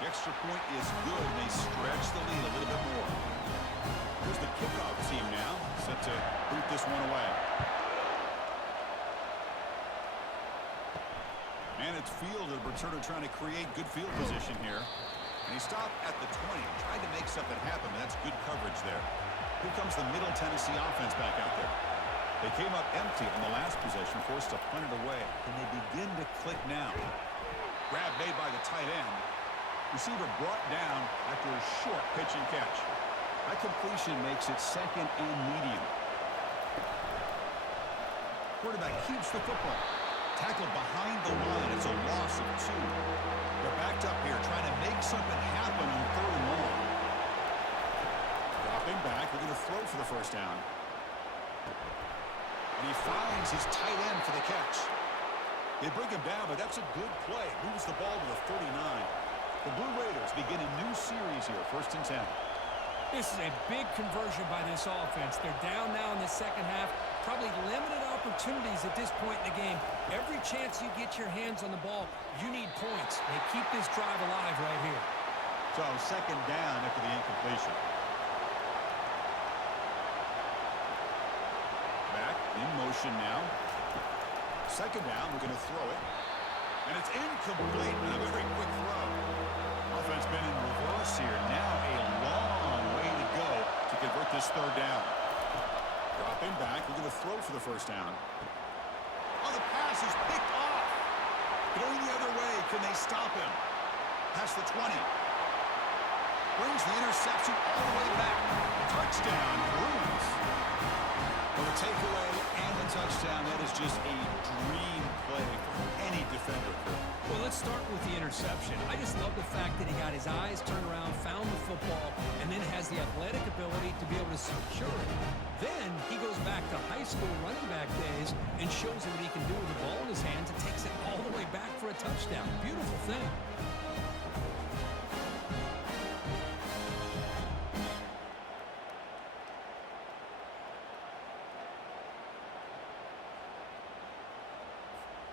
The extra point is good, and they stretch the lead a little bit more. Here's the kickoff team now, set to boot this one away. And it's fielded. Returner trying to create good field position here. And he stopped at the 20, tried to make something happen, but that's good coverage there. Here comes the Middle Tennessee offense back out there. They came up empty on the last possession, forced to punt it away. And they begin to click now. Grab made by the tight end. Receiver brought down after a short pitch and catch. That completion makes it second and medium. Quarterback keeps the football. Tackled behind the line. It's a loss of 2. They're backed up here trying to make something happen on 3rd and long. Dropping back. They're going to throw for the first down. And he finds his tight end for the catch. They bring him down, but that's a good play. Moves the ball to the 39. The Blue Raiders begin a new series here, 1st and 10. This is a big conversion by this offense. They're down now in the second half. Probably limited opportunities at this point in the game. Every chance you get your hands on the ball, you need points. They keep this drive alive right here. So 2nd down after the incompletion. Back in motion now. 2nd down, we're going to throw it. And it's incomplete with a very quick throw. Offense been in reverse here. Now a long way to go to convert this 3rd down. Dropping back. We're going to throw for the first down. Oh, the pass is picked off. Going the other way. Can they stop him? Past the 20. Brings the interception all the way back. Touchdown, Bruins. For the takeaway and the touchdown, that is just a dream play for any defender. Well, let's start with the interception. I just love the fact that he got his eyes turned around, found the football, and then has the athletic ability to be able to secure it. Then he goes back to high school running back days and shows him what he can do with the ball in his hands and takes it all the way back for a touchdown. Beautiful thing.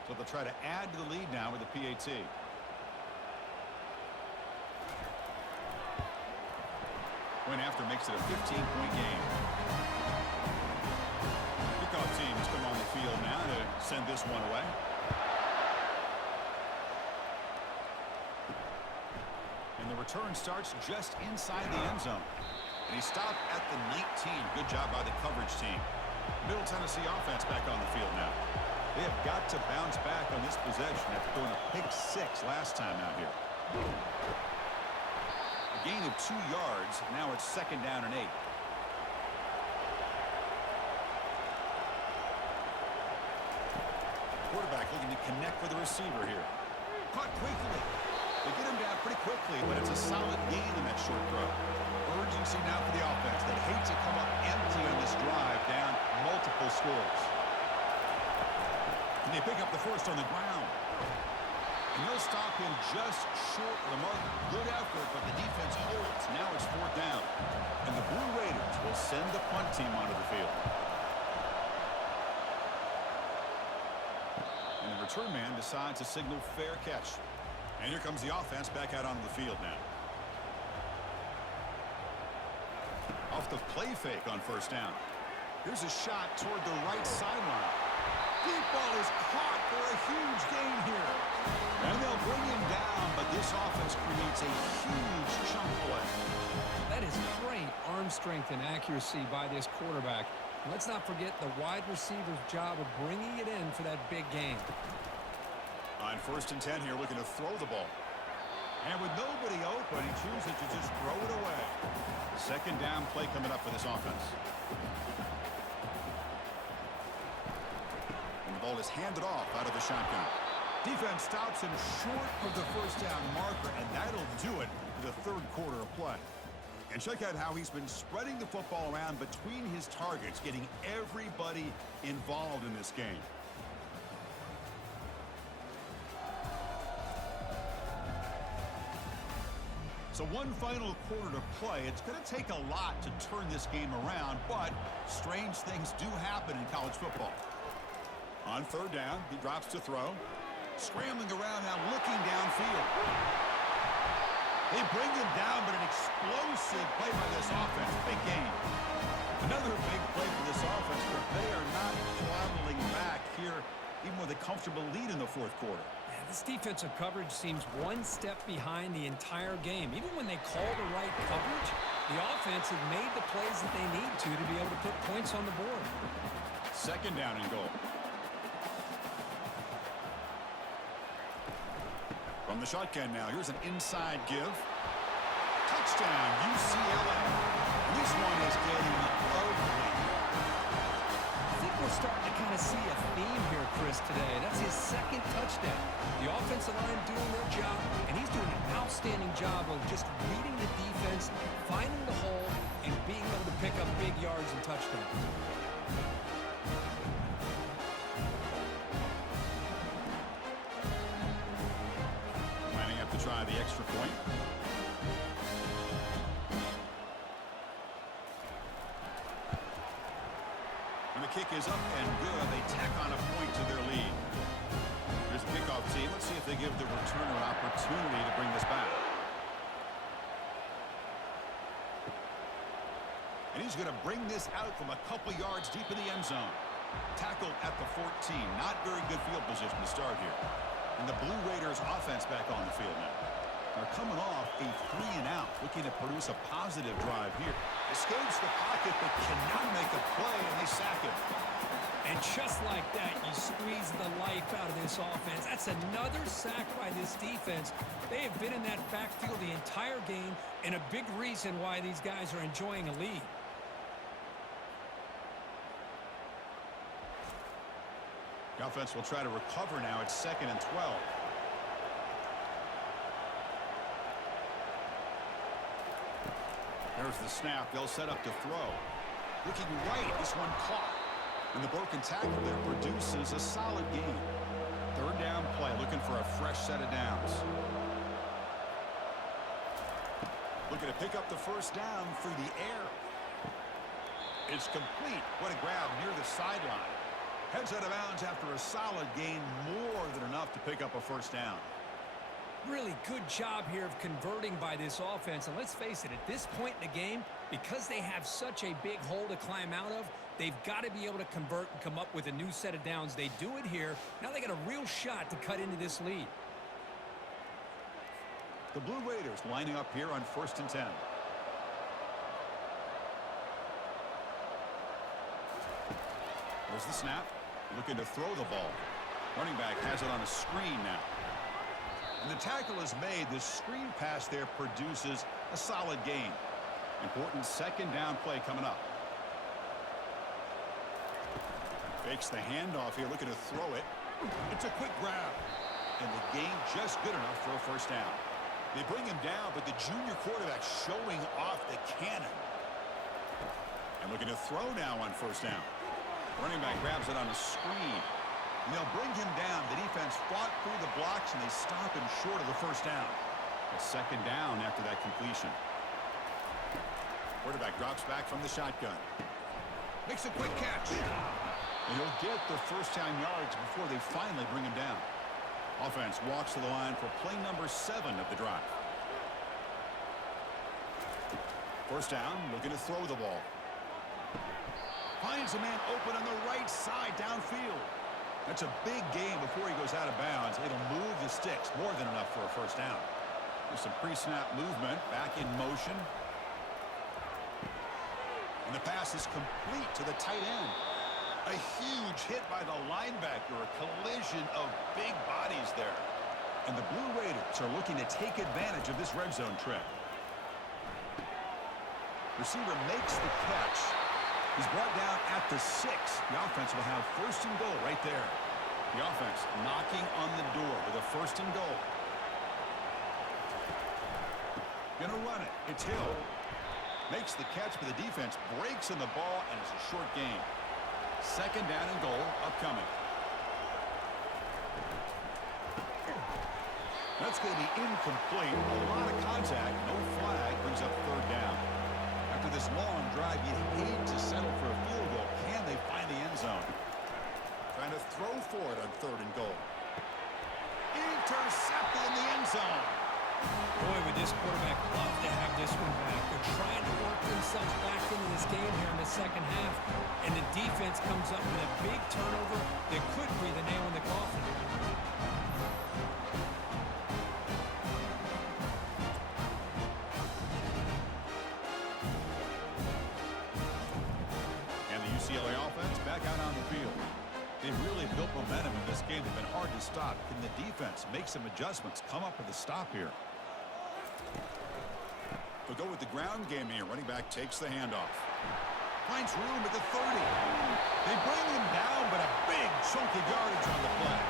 So they'll try to add to the lead now with the PAT. Point after makes it a 15-point game. Kickoff teams come on the field now to send this one away. And the return starts just inside the end zone. And he stopped at the 19. Good job by the coverage team. Middle Tennessee offense back on the field now. They have got to bounce back on this possession after throwing a pick 6 last time out here. A gain of 2 yards. Now it's 2nd down and 8. Quarterback looking to connect with the receiver here. Caught quickly. They get him down pretty quickly, but it's a solid gain in that short throw. Urgency now for the offense. They hate to come up empty on this drive, down multiple scores. And they pick up the first on the ground. And they'll stop him just short of the mark. Good effort, but the defense holds. Now it's 4th down. And the Blue Raiders will send the punt team onto the field. And the return man decides to signal fair catch. And here comes the offense back out onto the field now. Off the play fake on 1st down. Here's a shot toward the right sideline. Deep ball is caught for a huge gain here. And they'll bring him down, but this offense creates a huge chunk play. That is great arm strength and accuracy by this quarterback. Let's not forget the wide receiver's job of bringing it in for that big game. On 1st and 10 here, looking to throw the ball. And with nobody open, he chooses to just throw it away. 2nd down play coming up for this offense. And the ball is handed off out of the shotgun. Defense stops him short of the 1st down marker, and that'll do it for the 3rd quarter of play. And check out how he's been spreading the football around between his targets, getting everybody involved in this game. So one final quarter to play. It's going to take a lot to turn this game around, but strange things do happen in college football. On 3rd down, he drops to throw. Scrambling around now, looking downfield. They bring him down, but an explosive play by this offense. Big game. Another big play for this offense, but they are not throttling back here, even with a comfortable lead in the 4th quarter. Yeah, this defensive coverage seems one step behind the entire game. Even when they call the right coverage, the offense have made the plays that they need to be able to put points on the board. 2nd down and goal. From the shotgun now, here's an inside give. Touchdown, UCLA. This one is getting ugly. I think we're starting to kind of see a theme here, Chris, today. That's his 2nd touchdown. The offensive line doing their job, and he's doing an outstanding job of just reading the defense, finding the hole, and being able to pick up big yards and touchdowns. Try the extra point. And the kick is up and good. They tack on a point to their lead. Here's the kickoff team. Let's see if they give the returner an opportunity to bring this back. And he's going to bring this out from a couple yards deep in the end zone. Tackled at the 14. Not very good field position to start here. And the Blue Raiders offense back on the field now. They're coming off a 3-and-out, looking to produce a positive drive here. Escapes the pocket, but cannot make a play, and they sack him. And just like that, you squeeze the life out of this offense. That's another sack by this defense. They have been in that backfield the entire game, and a big reason why these guys are enjoying a lead. The offense will try to recover now. It's 2nd and 12. There's the snap. They'll set up to throw. Looking right. This one caught. And the broken tackle there produces a solid gain. 3rd down play. Looking for a fresh set of downs. Looking to pick up the 1st down through the air. It's complete. What a grab near the sideline. Heads out of bounds after a solid gain, more than enough to pick up a 1st down. Really good job here of converting by this offense. And let's face it, at this point in the game, because they have such a big hole to climb out of, they've got to be able to convert and come up with a new set of downs. They do it here. Now they got a real shot to cut into this lead. The Blue Raiders lining up here on 1st and 10. There's the snap. Looking to throw the ball. Running back has it on a screen now. And the tackle is made. The screen pass there produces a solid gain. Important 2nd down play coming up. Fakes the handoff here, looking to throw it. It's a quick grab. And the gain just good enough for a 1st down. They bring him down, but the junior quarterback showing off the cannon. And looking to throw now on 1st down. Running back grabs it on a screen. And they'll bring him down. The defense fought through the blocks, and they stop him short of the 1st down. A 2nd down after that completion. Quarterback drops back from the shotgun. Makes a quick catch. And he'll get the 1st down yards before they finally bring him down. Offense walks to the line for play number 7 of the drive. 1st down, looking to throw the ball. Finds a man open on the right side downfield. That's a big gain before he goes out of bounds. It'll move the sticks more than enough for a first down. There's some pre-snap movement, back in motion. And the pass is complete to the tight end. A huge hit by the linebacker, a collision of big bodies there. And the Blue Raiders are looking to take advantage of this red zone trip. Receiver makes the catch. He's brought down at the 6. The offense will have first and goal right there. The offense knocking on the door with a first and goal. Gonna run it. It's Hill. Makes the catch, but the defense breaks on the ball, and it's a short gain. Second down and goal upcoming. That's going to be incomplete. A lot of contact. No flag. Brings up third down. After this long drive, you'd hate to settle for a field goal. Can they find the end zone? Trying to throw for it on third and goal. Intercepted in the end zone. Boy, would this quarterback love to have this one back. They're trying to work themselves back into this game here in the second half, and the defense comes up with a big turnover that could be the nail in the coffin. And the UCLA offense back out on the field. They've really built momentum in this game. They've been hard to stop. Can the defense make some adjustments, come up with a stop here? They'll go with the ground game here. Running back takes the handoff. Finds room at the 30. They bring him down, but a big chunk of yardage on the play.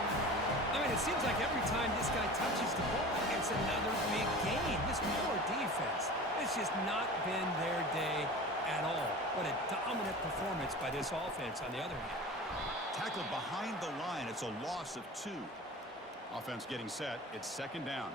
I mean, it seems like every time this guy touches the ball, it's another big gain. This poor defense, it's just not been their day at all. What a dominant performance by this offense on the other hand. Tackled behind the line. It's a loss of 2. Offense getting set. It's second down.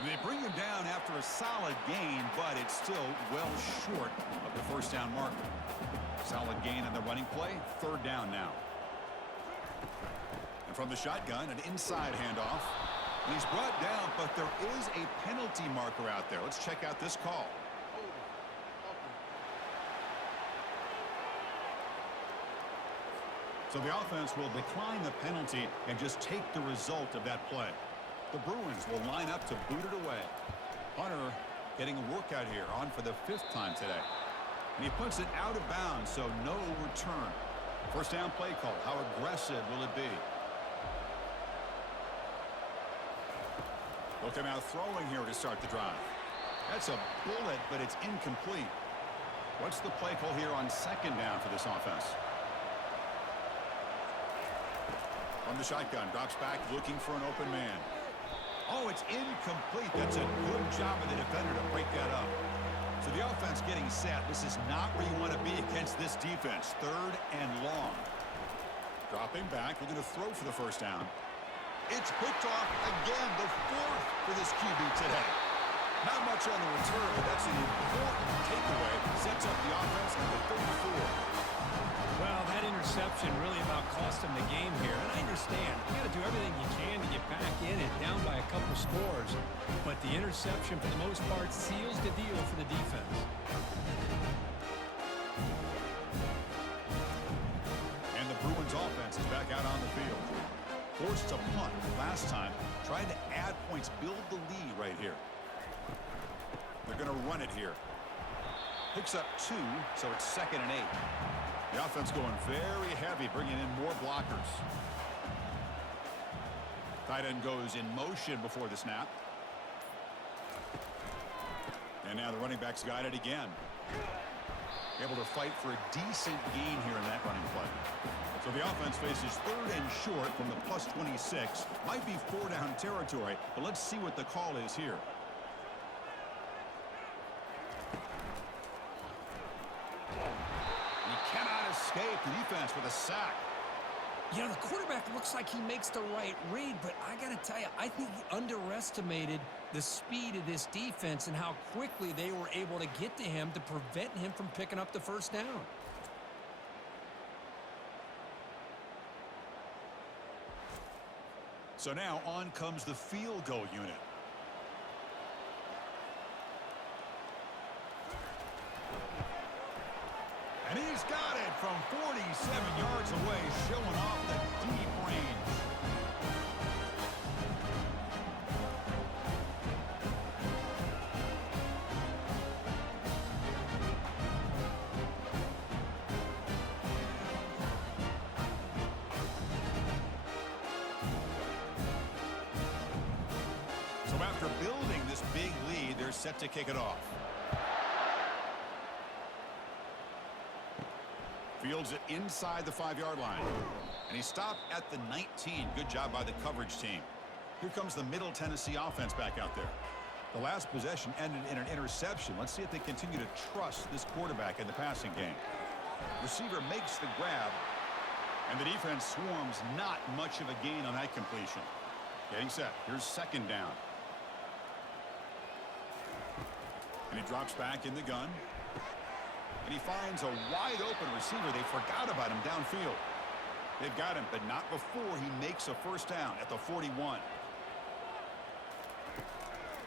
And they bring him down after a solid gain, but it's still well short of the first down marker. Solid gain on the running play. Third down now. And from the shotgun, an inside handoff. And he's brought down, but there is a penalty marker out there. Let's check out this call. So the offense will decline the penalty and just take the result of that play. The Bruins will line up to boot it away. Hunter getting a workout here, on for the 5th time today. And he puts it out of bounds, so no return. First down play call. How aggressive will it be? They'll come out throwing here to start the drive. That's a bullet, but it's incomplete. What's the play call here on second down for this offense? From the shotgun, drops back, looking for an open man. Oh, it's incomplete. That's a good job of the defender to break that up. So the offense getting set. This is not where you want to be against this defense. Third and long. Dropping back, looking to throw for the first down. It's picked off again, the 4th for this QB today. Not much on the return, but that's an important takeaway. Sets up the offense at the 34. Well, that interception really about cost him the game here. And I understand, you got to do everything you can to get back in it, down by a couple scores. But the interception, for the most part, seals the deal for the defense. And the Bruins offense is back out on the field. Forced to punt last time, trying to add points, build the lead right here. They're going to run it here. Picks up 2, so it's second and 8. The offense going very heavy, bringing in more blockers. Tight end goes in motion before the snap. And now the running back's got it again. Able to fight for a decent gain here in that running play. So the offense faces third and short from the plus 26. Might be 4-down territory, but let's see what the call is here. He cannot escape the defense with a sack. You know, the quarterback looks like he makes the right read, but I got to tell you, I think he underestimated the speed of this defense and how quickly they were able to get to him to prevent him from picking up the first down. So now on comes the field goal unit. And he's got it from 47 yards away, showing off the deep range. So after building this big lead, they're set to kick it off. Fields it inside the 5-yard line. And he stopped at the 19. Good job by the coverage team. Here comes the Middle Tennessee offense back out there. The last possession ended in an interception. Let's see if they continue to trust this quarterback in the passing game. Receiver makes the grab. And the defense swarms. Not much of a gain on that completion. Getting set. Here's second down. And he drops back in the gun. And he finds a wide-open receiver. They forgot about him downfield. They've got him, but not before he makes a first down at the 41.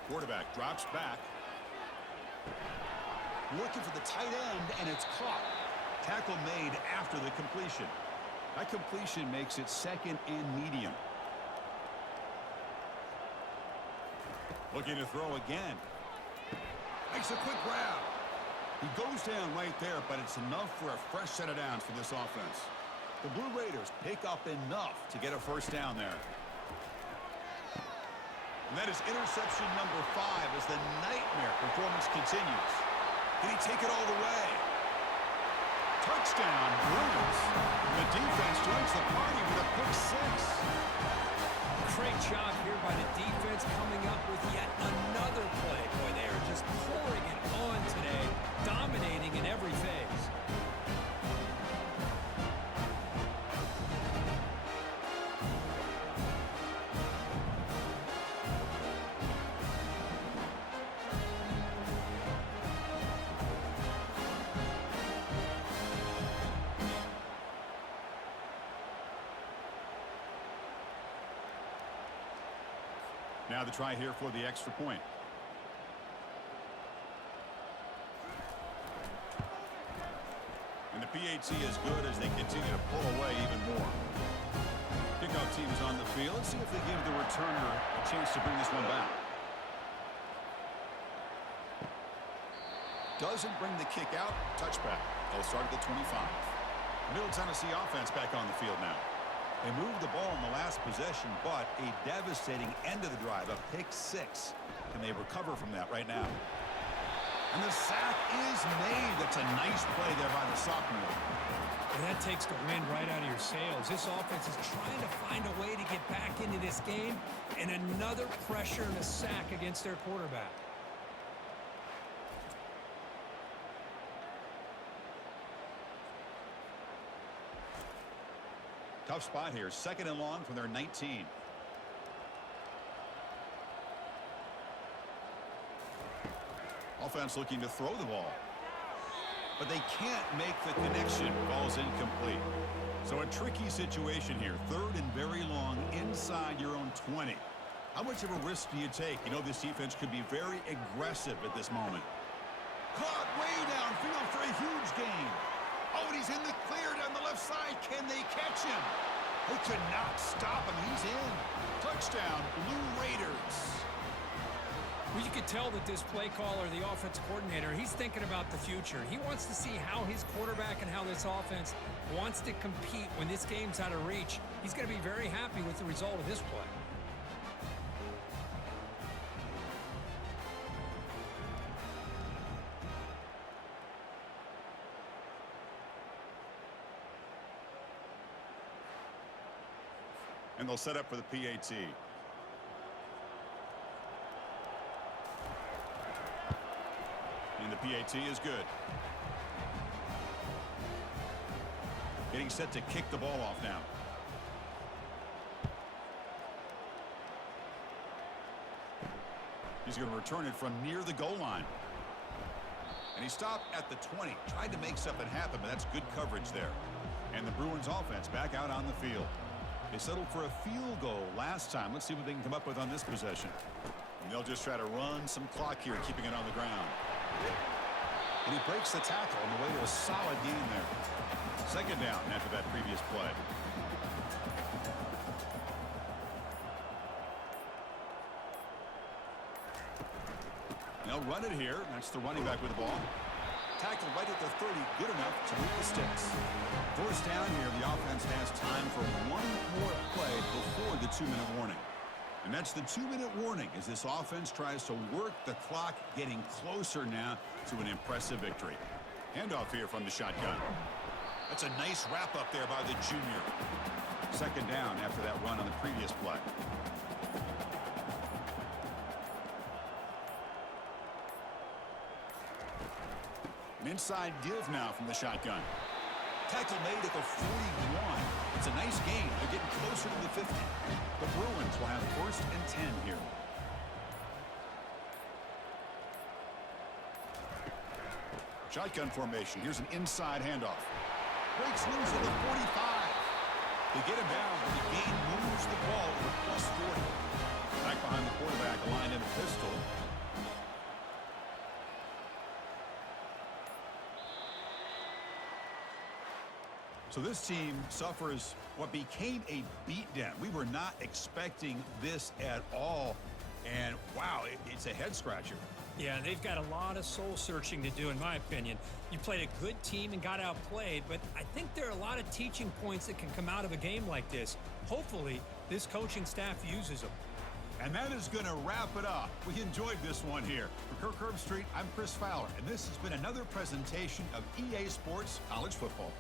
Quarterback drops back. Looking for the tight end, and it's caught. Tackle made after the completion. That completion makes it second and medium. Looking to throw again. Makes a quick grab. He goes down right there, but it's enough for a fresh set of downs for this offense. The Blue Raiders pick up enough to get a first down there. And that is interception number 5 as the nightmare performance continues. Did he take it all the way? Touchdown, Bruins. The defense joins the party with a pick 6. Great job here by the defense coming up with yet another play. Boy, they are just pouring it on today, dominating in every phase. Now the try here for the extra point. And the PAT is good as they continue to pull away even more. Kickoff team is on the field. Let's see if they give the returner a chance to bring this one back. Doesn't bring the kick out. Touchback. They'll start at the 25. Middle Tennessee offense back on the field now. They moved the ball in the last possession, but a devastating end of the drive, a pick 6. Can they recover from that right now? And the sack is made. That's a nice play there by the sophomore. And that takes the wind right out of your sails. This offense is trying to find a way to get back into this game, and another pressure and a sack against their quarterback. Tough spot here. Second and long from their 19. Offense looking to throw the ball. But they can't make the connection. Ball's incomplete. So a tricky situation here. Third and very long inside your own 20. How much of a risk do you take? You know this defense could be very aggressive at this moment. Caught way downfield for a huge gain. Oh, and he's in the clear down the left side. Can they catch him? They could not stop him. He's in. Touchdown, Blue Raiders. Well, you could tell that this play caller, the offensive coordinator, he's thinking about the future. He wants to see how his quarterback and how this offense wants to compete when this game's out of reach. He's going to be very happy with the result of this play. And they'll set up for the PAT. And the PAT is good. Getting set to kick the ball off now. He's going to return it from near the goal line. And he stopped at the 20. Tried to make something happen, but that's good coverage there. And the Bruins offense back out on the field. They settled for a field goal last time. Let's see what they can come up with on this possession. And they'll just try to run some clock here, keeping it on the ground. And he breaks the tackle on the way to a solid gain there. Second down after that previous play. They'll run it here. That's the running back with the ball. Tackled right at the 30. Good enough to move the sticks. First down here. The offense has time for one more play before the 2-minute warning. And that's the 2-minute warning as this offense tries to work the clock, getting closer now to an impressive victory. Handoff here from the shotgun. That's a nice wrap up there by the junior. Second down after that run on the previous play. An inside give now from the shotgun. Tackle made at the 41. It's a nice gain. They're getting closer to the 50. The Bruins will have first and 10 here. Shotgun formation. Here's an inside handoff. Breaks loose at the 45. They get him down, but the gain moves the ball to the plus 40. Back behind the quarterback, aligned in a pistol. So this team suffers what became a beatdown. We were not expecting this at all. And, wow, it's a head-scratcher. Yeah, they've got a lot of soul-searching to do, in my opinion. You played a good team and got outplayed, but I think there are a lot of teaching points that can come out of a game like this. Hopefully, this coaching staff uses them. And that is going to wrap it up. We enjoyed this one here. For Kirk Herbstreit, I'm Chris Fowler, and this has been another presentation of EA Sports College Football.